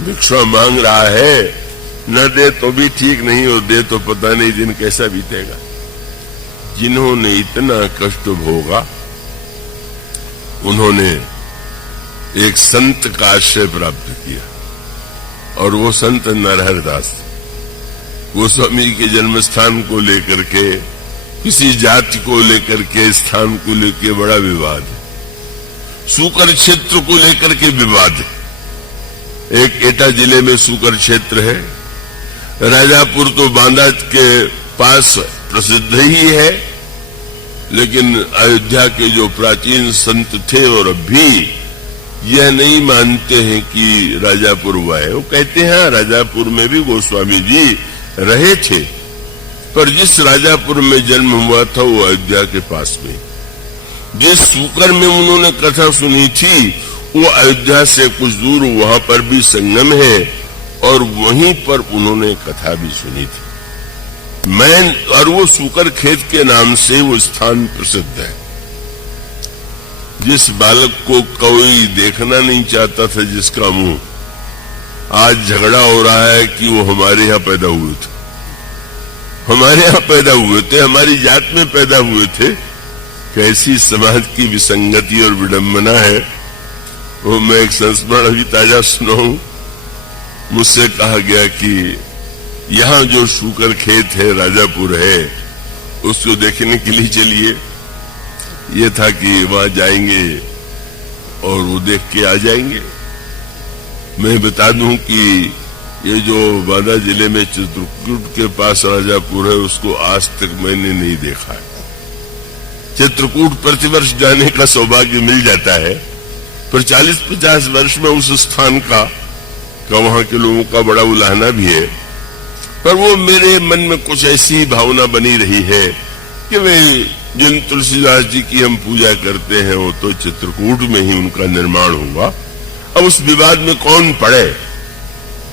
भिक्षा मांग रहा है, न दे तो भी ठीक नहीं, और दे तो पता नहीं दिन कैसा बीतेगा। जिन्होंने इतना कष्ट भोगा उन्होंने एक संत का आश्रय प्राप्त किया, और वो संत नरहर दास। गोस्वामी के जन्म स्थान को लेकर के, किसी जाति को लेकर के, स्थान को लेकर बड़ा विवाद है, सूकर क्षेत्र को लेकर के विवाद है। एक एटा जिले में सूकर क्षेत्र है, राजापुर तो बांदा के पास प्रसिद्ध ही है, लेकिन अयोध्या के जो प्राचीन संत थे और अब भी यह नहीं मानते हैं कि राजापुर हुआ है। वो कहते हैं राजापुर में भी गोस्वामी जी रहे थे, पर जिस राजापुर में जन्म हुआ था वो अयोध्या के पास में। जिस सूकर में उन्होंने कथा सुनी थी वो अयोध्या से कुछ दूर वहां पर भी संगम है, और वहीं पर उन्होंने कथा भी सुनी थी। और वो सूकर खेत के नाम से वो स्थान प्रसिद्ध है। जिस बालक को कोई देखना नहीं चाहता था, जिसका मुंह, आज झगड़ा हो रहा है कि वो हमारे यहाँ पैदा हुए थे, हमारे यहाँ पैदा हुए थे, हमारी जात में पैदा हुए थे। कैसी समाज की विसंगति और विडंबना है। वो मैं एक संस्मरण अभी ताजा सुनाऊं। मुझसे कहा गया कि यहाँ जो सूकर खेत है, राजापुर है, उसको देखने के लिए चलिए। ये था कि वहां जाएंगे और वो देख के आ जाएंगे। मैं बता दूं कि ये जो बांदा जिले में चित्रकूट के पास राजापुर है, उसको आज तक मैंने नहीं देखा है। चित्रकूट प्रतिवर्ष जाने का सौभाग्य मिल जाता है, पर 40-50 वर्ष में उस स्थान का वहां के लोगों का बड़ा उलाहना भी है। पर वो मेरे मन में कुछ ऐसी भावना बनी रही है कि वे जिन तुलसीदास जी की हम पूजा करते हैं वो तो चित्रकूट में ही उनका निर्माण हुआ। अब उस विवाद में कौन पड़े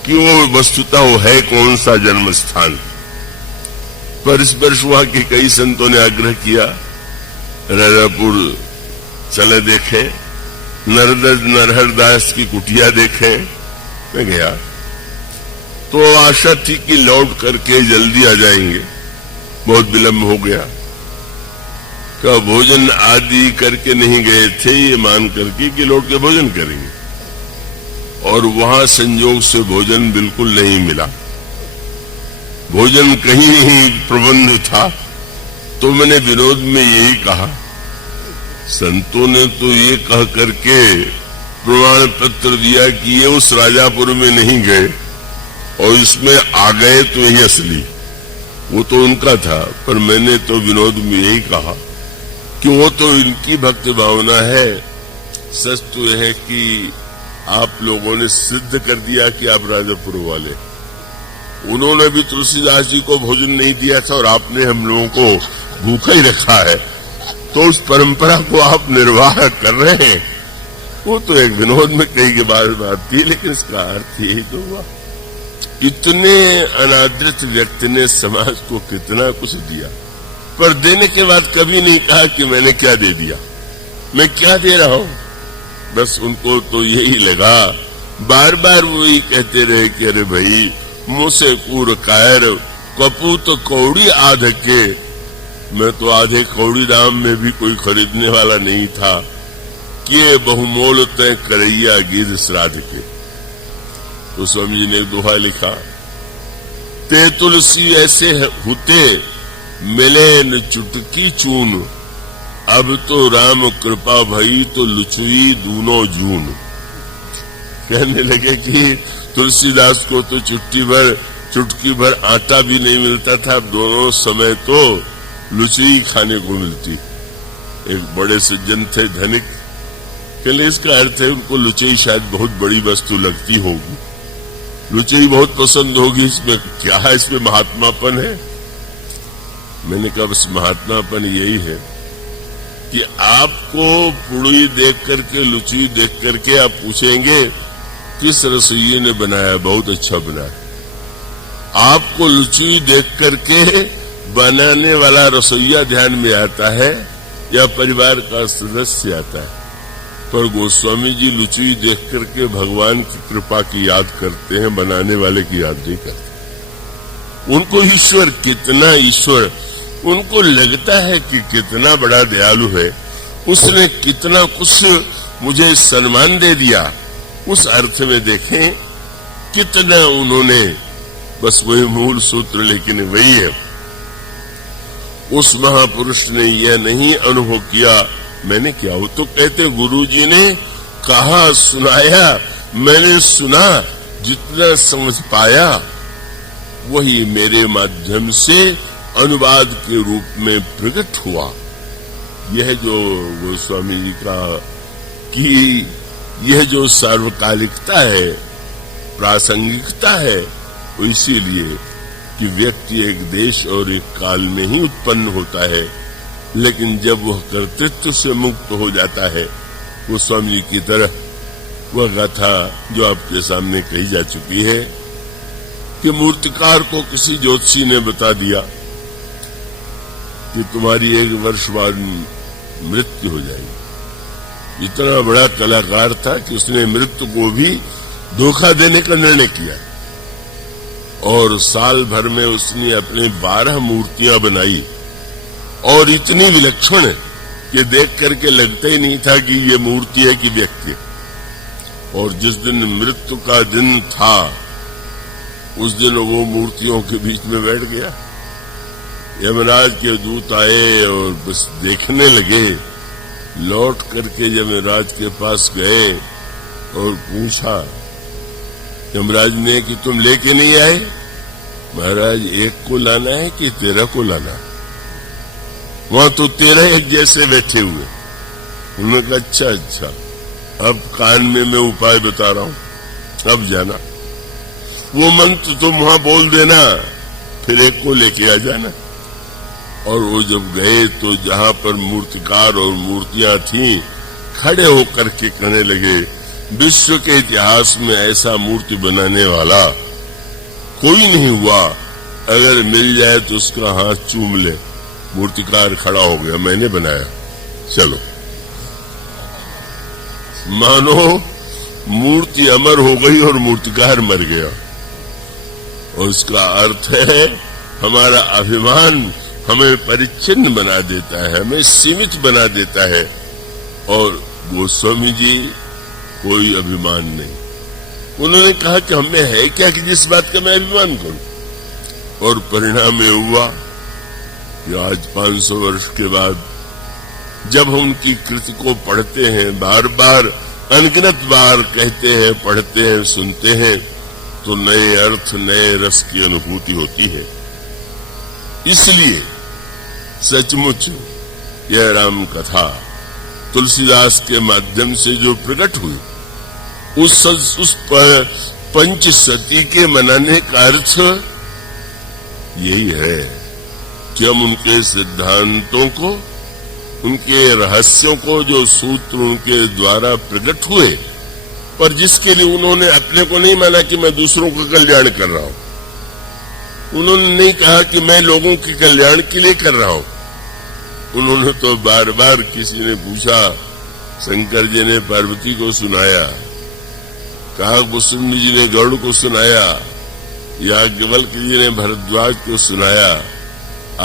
कि वो वस्तुतः वो है कौन सा जन्म स्थान। पर इस वर्ष हुआ कि कई संतों ने आग्रह किया राजापुर चले देखे, नरहरदास की कुटिया देखे। मैं गया तो आशा थी कि लौट करके जल्दी आ जाएंगे, बहुत विलंब हो गया। का भोजन आदि करके नहीं गए थे, ये मान करके कि लौट के भोजन करेंगे, और वहां संयोग से भोजन बिल्कुल नहीं मिला। भोजन कहीं ही प्रबंध था। तो मैंने विरोध में यही कहा, संतों ने तो ये कह करके प्रमाण पत्र दिया कि ये उस राजापुर में नहीं गए और इसमें आ गए तो यही असली, वो तो उनका था। पर मैंने तो विनोद में यही कहा कि वो तो इनकी भक्ति भावना है। सच तो यह है कि आप लोगों ने सिद्ध कर दिया कि आप राजापुर वाले। उन्होंने भी तुलसीदास जी को भोजन नहीं दिया था और आपने हम लोगों को भूखा ही रखा है, तो उस परंपरा को आप निर्वाह कर रहे हैं। वो तो एक विनोद में कई के बाद बात थी, लेकिन इसका अर्थ यही तो हुआ। इतने अनादृत व्यक्ति ने समाज को कितना कुछ दिया, पर देने के बाद कभी नहीं कहा कि मैंने क्या दे दिया, मैं क्या दे रहा हूं। बस उनको तो यही लगा, बार बार वो ही कहते रहे कि अरे भाई मुंह से कूर कायर कपूत कौड़ी आध के। मैं तो आधे कौड़ी दाम में भी कोई खरीदने वाला नहीं था कि बहुमोल तय करैया गिर श्राद्ध के। तो स्वामी जी ने एक दोहा लिखा, ते तुलसी ऐसे होते मिले न चुटकी चून, अब तो राम कृपा भई तो लुचुई दूनो जून। कहने लगे कि तुलसीदास को तो चुटकी भर आटा भी नहीं मिलता था, अब दोनों समय तो लुचई खाने को मिलती। एक बड़े सज्जन थे, धनिक, कहले इसका अर्थ है उनको लुचई शायद बहुत बड़ी वस्तु लगती होगी, लुचई बहुत पसंद होगी, इसमें क्या है, इसमें महात्मापन है। मैंने कहा बस महात्मापन यही है कि आपको पुड़ी देख करके, लुचई देख करके आप पूछेंगे किस रसोइये ने बनाया, बहुत अच्छा बनाया। आपको लुचई देख करके बनाने वाला रसोइया ध्यान में आता है या परिवार का सदस्य आता है। पर गोस्वामी जी लुचई देख करके भगवान की कृपा की याद करते हैं, बनाने वाले की याद नहीं करते। उनको ईश्वर, कितना ईश्वर, उनको लगता है कि कितना बड़ा दयालु है, उसने कितना कुछ मुझे सम्मान दे दिया। उस अर्थ में देखें कितना उन्होंने, बस वही मूल सूत्र, लेकिन वही है, उस महापुरुष ने यह नहीं अनुभव किया मैंने क्या। वो तो कहते गुरुजी ने कहा सुनाया, मैंने सुना, जितना समझ पाया वही मेरे माध्यम से अनुवाद के रूप में प्रकट हुआ। यह जो गोस्वामी जी का कि यह जो सार्वकालिकता है, प्रासंगिकता है, वो इसीलिए कि व्यक्ति एक देश और एक काल में ही उत्पन्न होता है, लेकिन जब वह कर्तृत्व से मुक्त हो जाता है, वो स्वामी जी की तरह वह गाथा जो आपके सामने कही जा चुकी है कि मूर्तिकार को किसी ज्योतिषी ने बता दिया कि तुम्हारी 1 वर्ष बाद मृत्यु हो जाएगी। इतना बड़ा कलाकार था कि उसने मृत्यु को भी धोखा देने का निर्णय किया, और साल भर में उसने अपने 12 मूर्तियां बनाई, और इतनी विलक्षण कि देख करके लगता ही नहीं था कि ये मूर्ति है कि व्यक्ति। और जिस दिन मृत्यु का दिन था, उस दिन वो मूर्तियों के बीच में बैठ गया। यमराज के दूत आए और बस देखने लगे। लौट करके यमराज के पास गए और पूछा यमराज ने कि तुम लेके नहीं आए? महाराज, एक को लाना है कि 13 को लाना? वहां तो 13 एक जैसे बैठे हुए। उन्होंने कहा अच्छा, अब कान में मैं उपाय बता रहा हूं, अब जाना, वो मंत्र तुम वहां बोल देना, फिर एक को लेके आ जाना। और वो जब गए तो जहां पर मूर्तिकार और मूर्तियां थीं, खड़े होकर के कहने लगे, विश्व के इतिहास में ऐसा मूर्ति बनाने वाला कोई नहीं हुआ, अगर मिल जाए तो उसका हाथ चूम ले। मूर्तिकार खड़ा हो गया, मैंने बनाया, चलो। मानो मूर्ति अमर हो गई और मूर्तिकार मर गया। और उसका अर्थ है हमारा अभिमान हमें परिच्छिन्न बना देता है, हमें सीमित बना देता है। और गोस्वामी जी कोई अभिमान नहीं। उन्होंने कहा कि हमें है क्या कि जिस बात का मैं अभिमान करूं। और परिणाम ये हुआ कि आज 500 वर्ष के बाद जब हम उनकी कृति को पढ़ते हैं, बार बार अनगिनत बार कहते हैं, पढ़ते हैं, सुनते हैं, तो नए अर्थ, नए रस की अनुभूति होती है। इसलिए सचमुच यह राम कथा तुलसीदास के माध्यम से जो प्रकट हुई, उस पंचसती के मनाने का अर्थ यही है कि हम उनके सिद्धांतों को, उनके रहस्यों को, जो सूत्र उनके द्वारा प्रकट हुए, पर जिसके लिए उन्होंने अपने को नहीं माना कि मैं दूसरों का कल्याण कर रहा हूं। उन्होंने नहीं कहा कि मैं लोगों के कल्याण के लिए कर रहा हूं। उन्होंने तो बार बार, किसी ने पूछा, शंकर जी ने पार्वती को सुनाया, काकभूषुंडी जी ने गरुड़ को सुनाया, याज्ञवल्क्य जी ने भरद्वाज को सुनाया,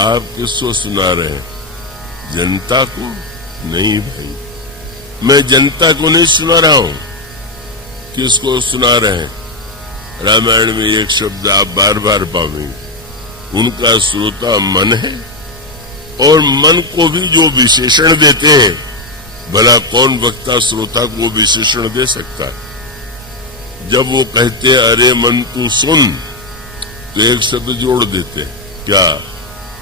आप किसको सुना रहे हैं? जनता को? नहीं भाई, मैं जनता को नहीं सुना रहा हूं। किसको सुना रहे हैं? रामायण में एक शब्द आप बार बार पाएंगे, उनका श्रोता मन है। और मन को भी जो विशेषण देते हैं, भला कौन वक्ता श्रोता को विशेषण दे सकता है? जब वो कहते हैं अरे मन तू सुन, तो एक शब्द जोड़ देते हैं, क्या?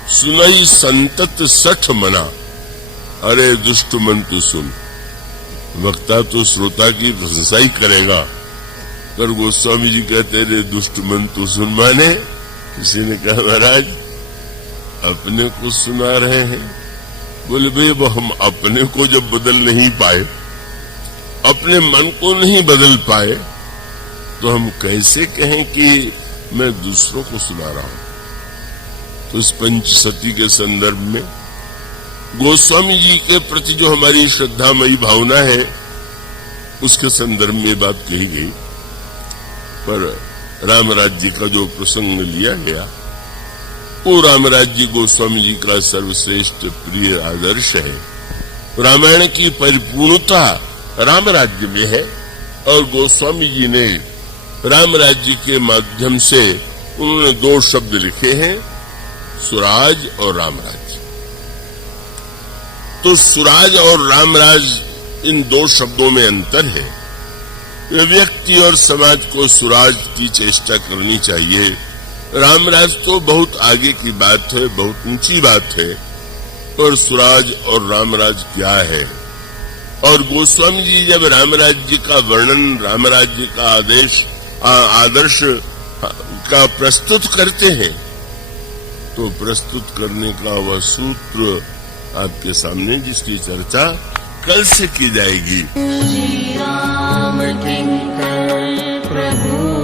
सुनई संतत सठ मना, अरे दुष्ट मन तू सुन। वक्ता तो श्रोता की प्रशंसा ही करेगा, पर गोस्वामी जी कहते रे दुष्ट मन तू सुन। माने किसी ने कहा महाराज अपने को सुना रहे हैं। बोले भाई वो हम अपने को जब बदल नहीं पाए, अपने मन को नहीं बदल पाए, तो हम कैसे कहें कि मैं दूसरों को सुना रहा हूं? तो इस पंचसती के संदर्भ में गोस्वामी जी के प्रति जो हमारी श्रद्धामयी भावना है, उसके संदर्भ में बात कही गई। पर राम राज्य का जो प्रसंग लिया गया, वो राम राज्य गोस्वामी जी का सर्वश्रेष्ठ प्रिय आदर्श है। रामायण की परिपूर्णता राम राज्य में है, और गोस्वामी जी ने राम राज्य के माध्यम से उन्होंने दो शब्द लिखे हैं, सुराज और रामराज। तो सुराज और रामराज, इन दो शब्दों में अंतर है। व्यक्ति और समाज को सुराज की चेष्टा करनी चाहिए। रामराज तो बहुत आगे की बात है, बहुत ऊंची बात है, पर सुराज और रामराज क्या है? और गोस्वामी जी जब रामराज्य का वर्णन, रामराज्य का आदर्श का प्रस्तुत करते हैं, तो प्रस्तुत करने का वह सूत्र आपके सामने, जिसकी चर्चा कल से की जाएगी। श्री राम किंकर प्रभु